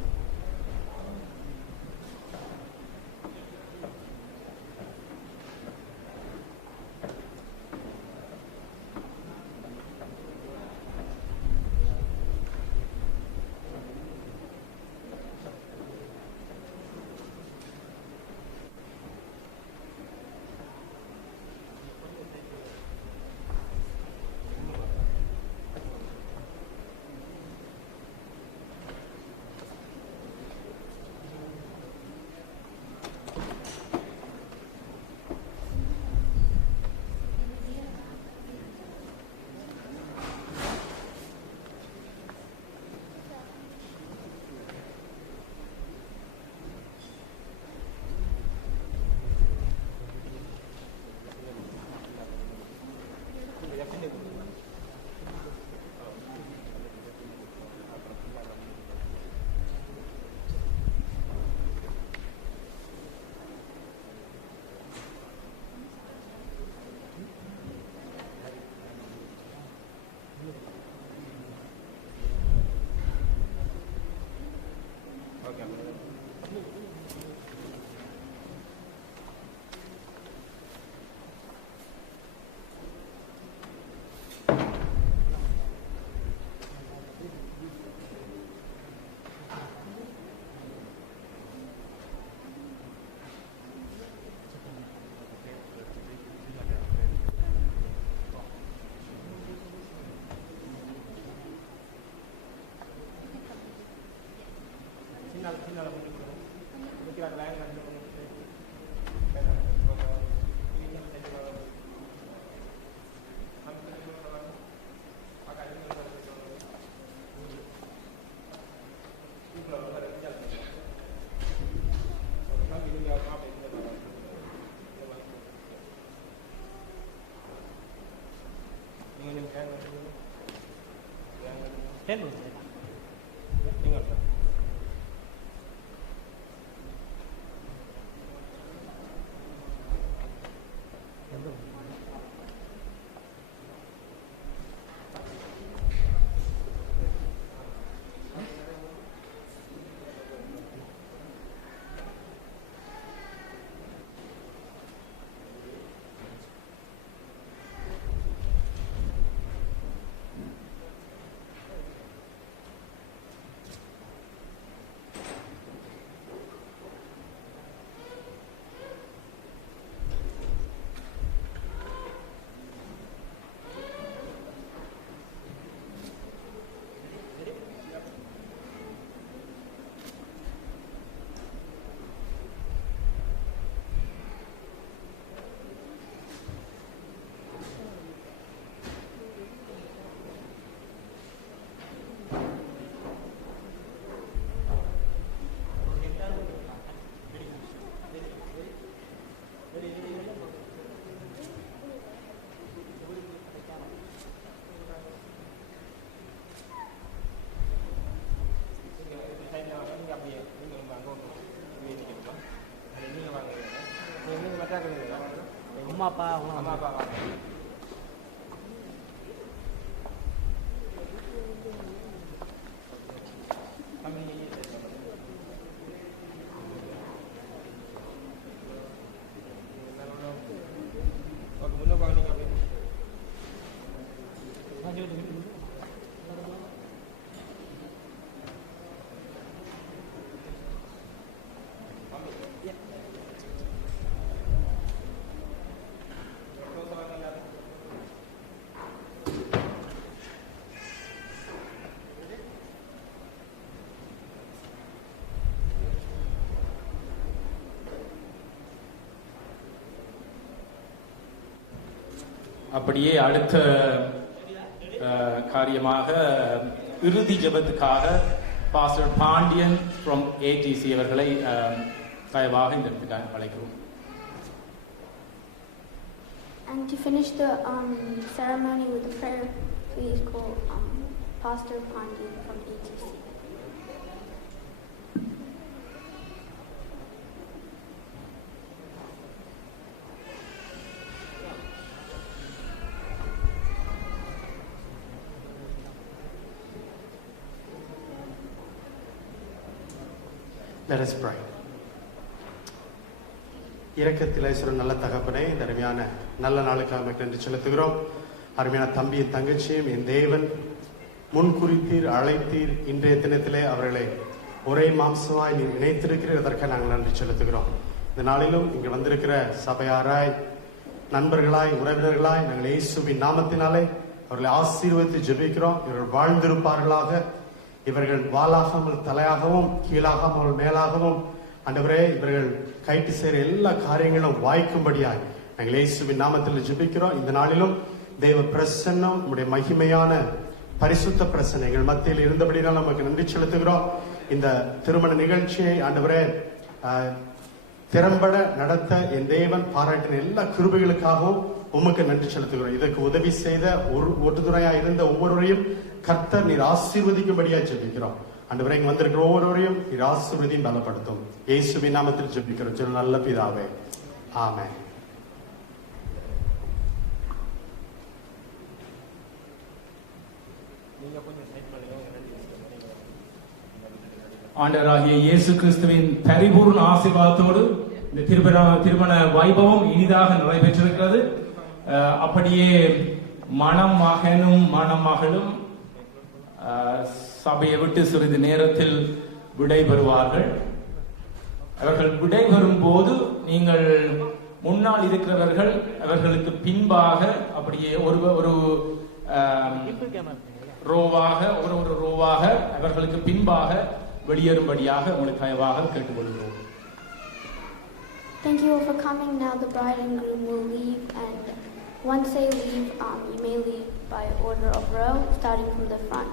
அம்மா அப்பா அம்மா அப்பா அப்படியே அடுத்த காரியமாக இறுதி ஜெபத்துக்காக பாஸ்டர் பாண்டியன் ஃப்ரம் ஏடிசி அவர்களை தயவாக இந்த இடத்துக்கு அழைக்கிறோம். And to finish the ceremony with a prayer, please call Pastor Pandian from ATC. Let us pray. இரக்கத்தில் ஐஸ்வர நல்ல தகப்பனே, இந்த அருமையான நல்ல நாளுக்காக நன்றி செலுத்துகிறோம். அருமையான தம்பியின் தங்கச்சியும் என் தேவன் முன்குறித்தீர், அழைத்தீர். இன்றைய தினத்திலே அவர்களை ஒரே மாம்சமாய் நீர் இணைத்திருக்கிறீர். அதற்காக நாங்கள் நன்றி செலுத்துகிறோம். இந்த நாளிலும் இங்கு வந்திருக்கிற சபையாராய், நண்பர்களாய், உறவினர்களாய் நாங்கள் இயேசுவின் நாமத்தினாலே அவர்களை ஆசீர்வதித்து ஜெபிக்கிறோம். இவர்கள் வாழ்ந்திருப்பார்களாக, இவர்கள் வாளாகாமல் தலையாகவும், கீழாகாமல் மேலாகவும், ஆண்டவரே இவர்கள் கைட்டு செய்கிற எல்லா காரியங்களும் வாய்க்கும்படியாய் நாங்கள் இயேசுவின் நாமத்தில் ஜெபிக்கிறோம். இந்த நாளிலும் தேவ பிரசன்னம், நம்முடைய மகிமையான பரிசுத்த பிரசன்னம் எங்கள் மத்தியில் இருந்தபடினால் நமக்கு நன்றி செலுத்துகிறோம். இந்த திருமண நிகழ்ச்சியை ஆண்டவரே திறம்பட நடத்த என் தேவன் பாராட்டின எல்லா கிருபைகளுக்காகவும் உமக்கு நன்றி செலுத்துகிறோம். இதற்கு உதவி செய்த ஒருதுணையா இருந்த ஒவ்வொருவரையும் கர்த்தர் நீர் ஆசீர்வதிக்கும்படியா ஜெபிக்கிறோம். ஆண்டவரே இங்க வந்திருக்கிற ஒவ்வொருவரையும் நீர் ஆசீர்வதியும் பலப்படுத்தும். இயேசுவின் நாமத்தில் ஜெபிக்கிறோம் சொல்ல நல்ல பிதாவே, ஆமென். ஆண்டவராகிய இயேசு கிறிஸ்துவின் பரிபூர்ண ஆசீர்வாதத்தோடு இந்த திருமண வைபவம் இனிதாக நிறைவேற்றிருக்கிறது. அப்படியே மணமகனும் மணமகளும் சபையை விட்டு சிறிது நேரத்தில் விடைபெறுவார்கள். அவர்கள் விடைபெறும் போது நீங்கள் முன்னால் இருக்கிறவர்கள் அவர்களுக்கு பின்பாக அப்படியே ஒரு ரோவாக அவர்களுக்கு பின்பாக வெளியேறும்படியாக உங்களுக்கு தயவாக கேட்டுக்கொள்கிறோம். Thank you all for coming. Now the bride and groom will leave, and once they leave, you may leave by order of row, starting from the front.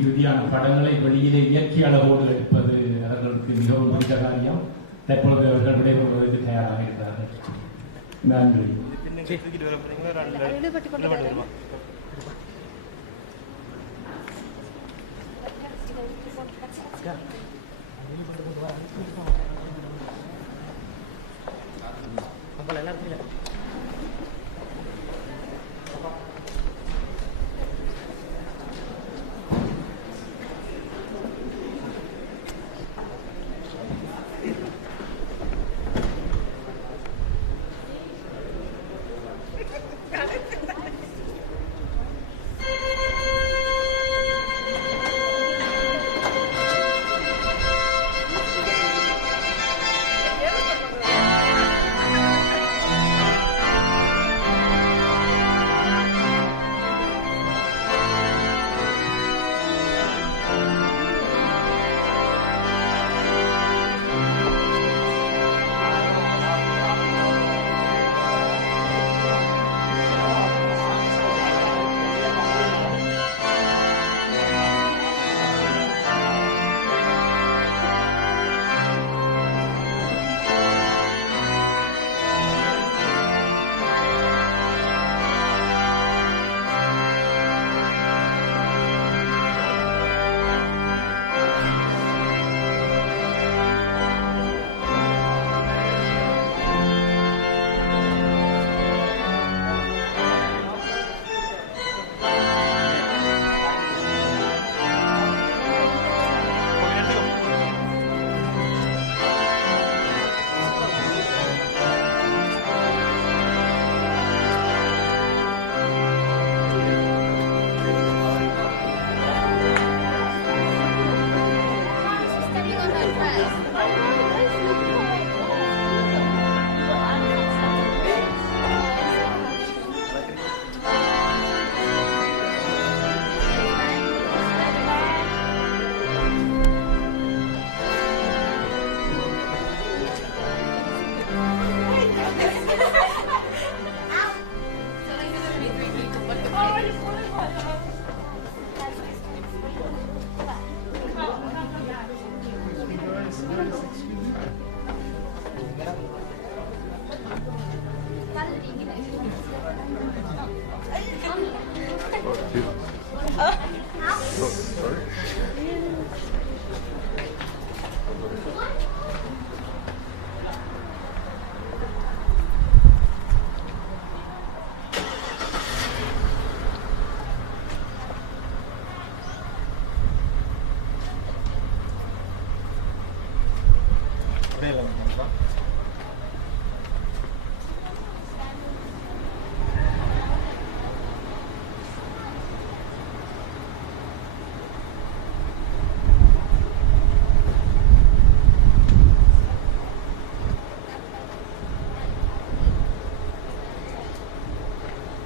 இறுதியான படங்களை வெளியிலே இயற்கை அளவோடு எடுப்பது அவர்களுக்கு மிகவும் பிடித்த காரியம். தற்பொழுது அவர்கள் விடைபெறுவதற்கு தயாராக இருக்கிறார்கள். நன்றி.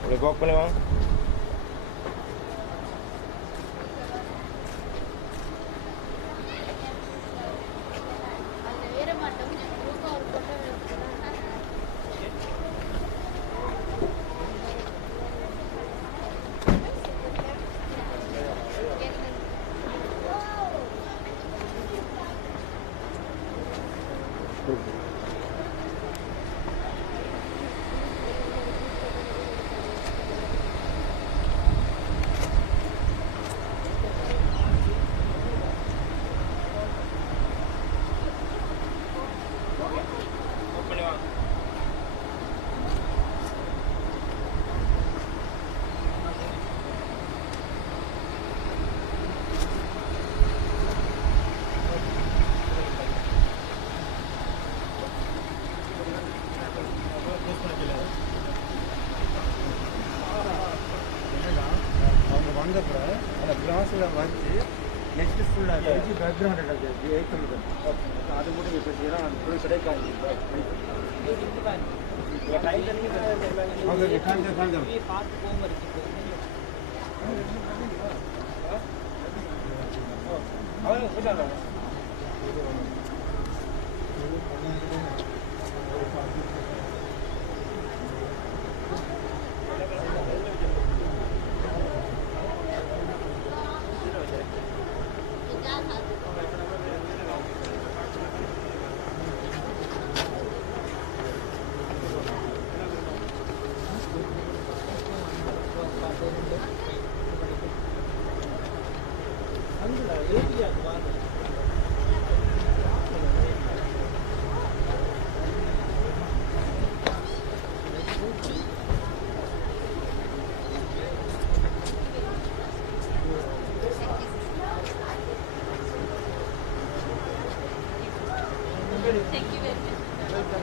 உங்களுக்கு வாக் பண்ணுவா. வச்சு நெக்ஸ்ட் ஃபுல்லாக வச்சு பேக்ரவுண்ட் அது முடிஞ்சு இப்போ ஃபுல் கிடைக்காது. ஓகே காஞ்சம் Thank you very much. Thank you very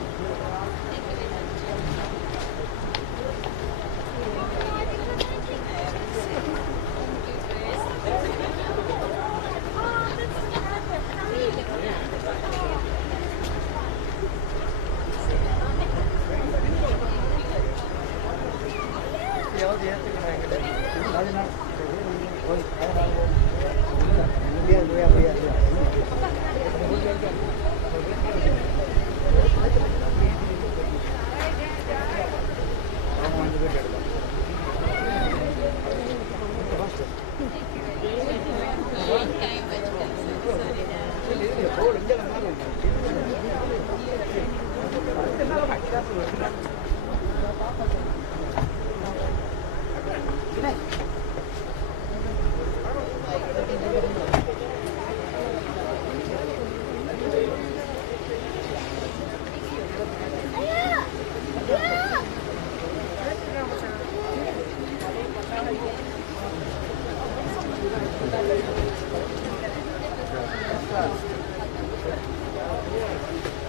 much.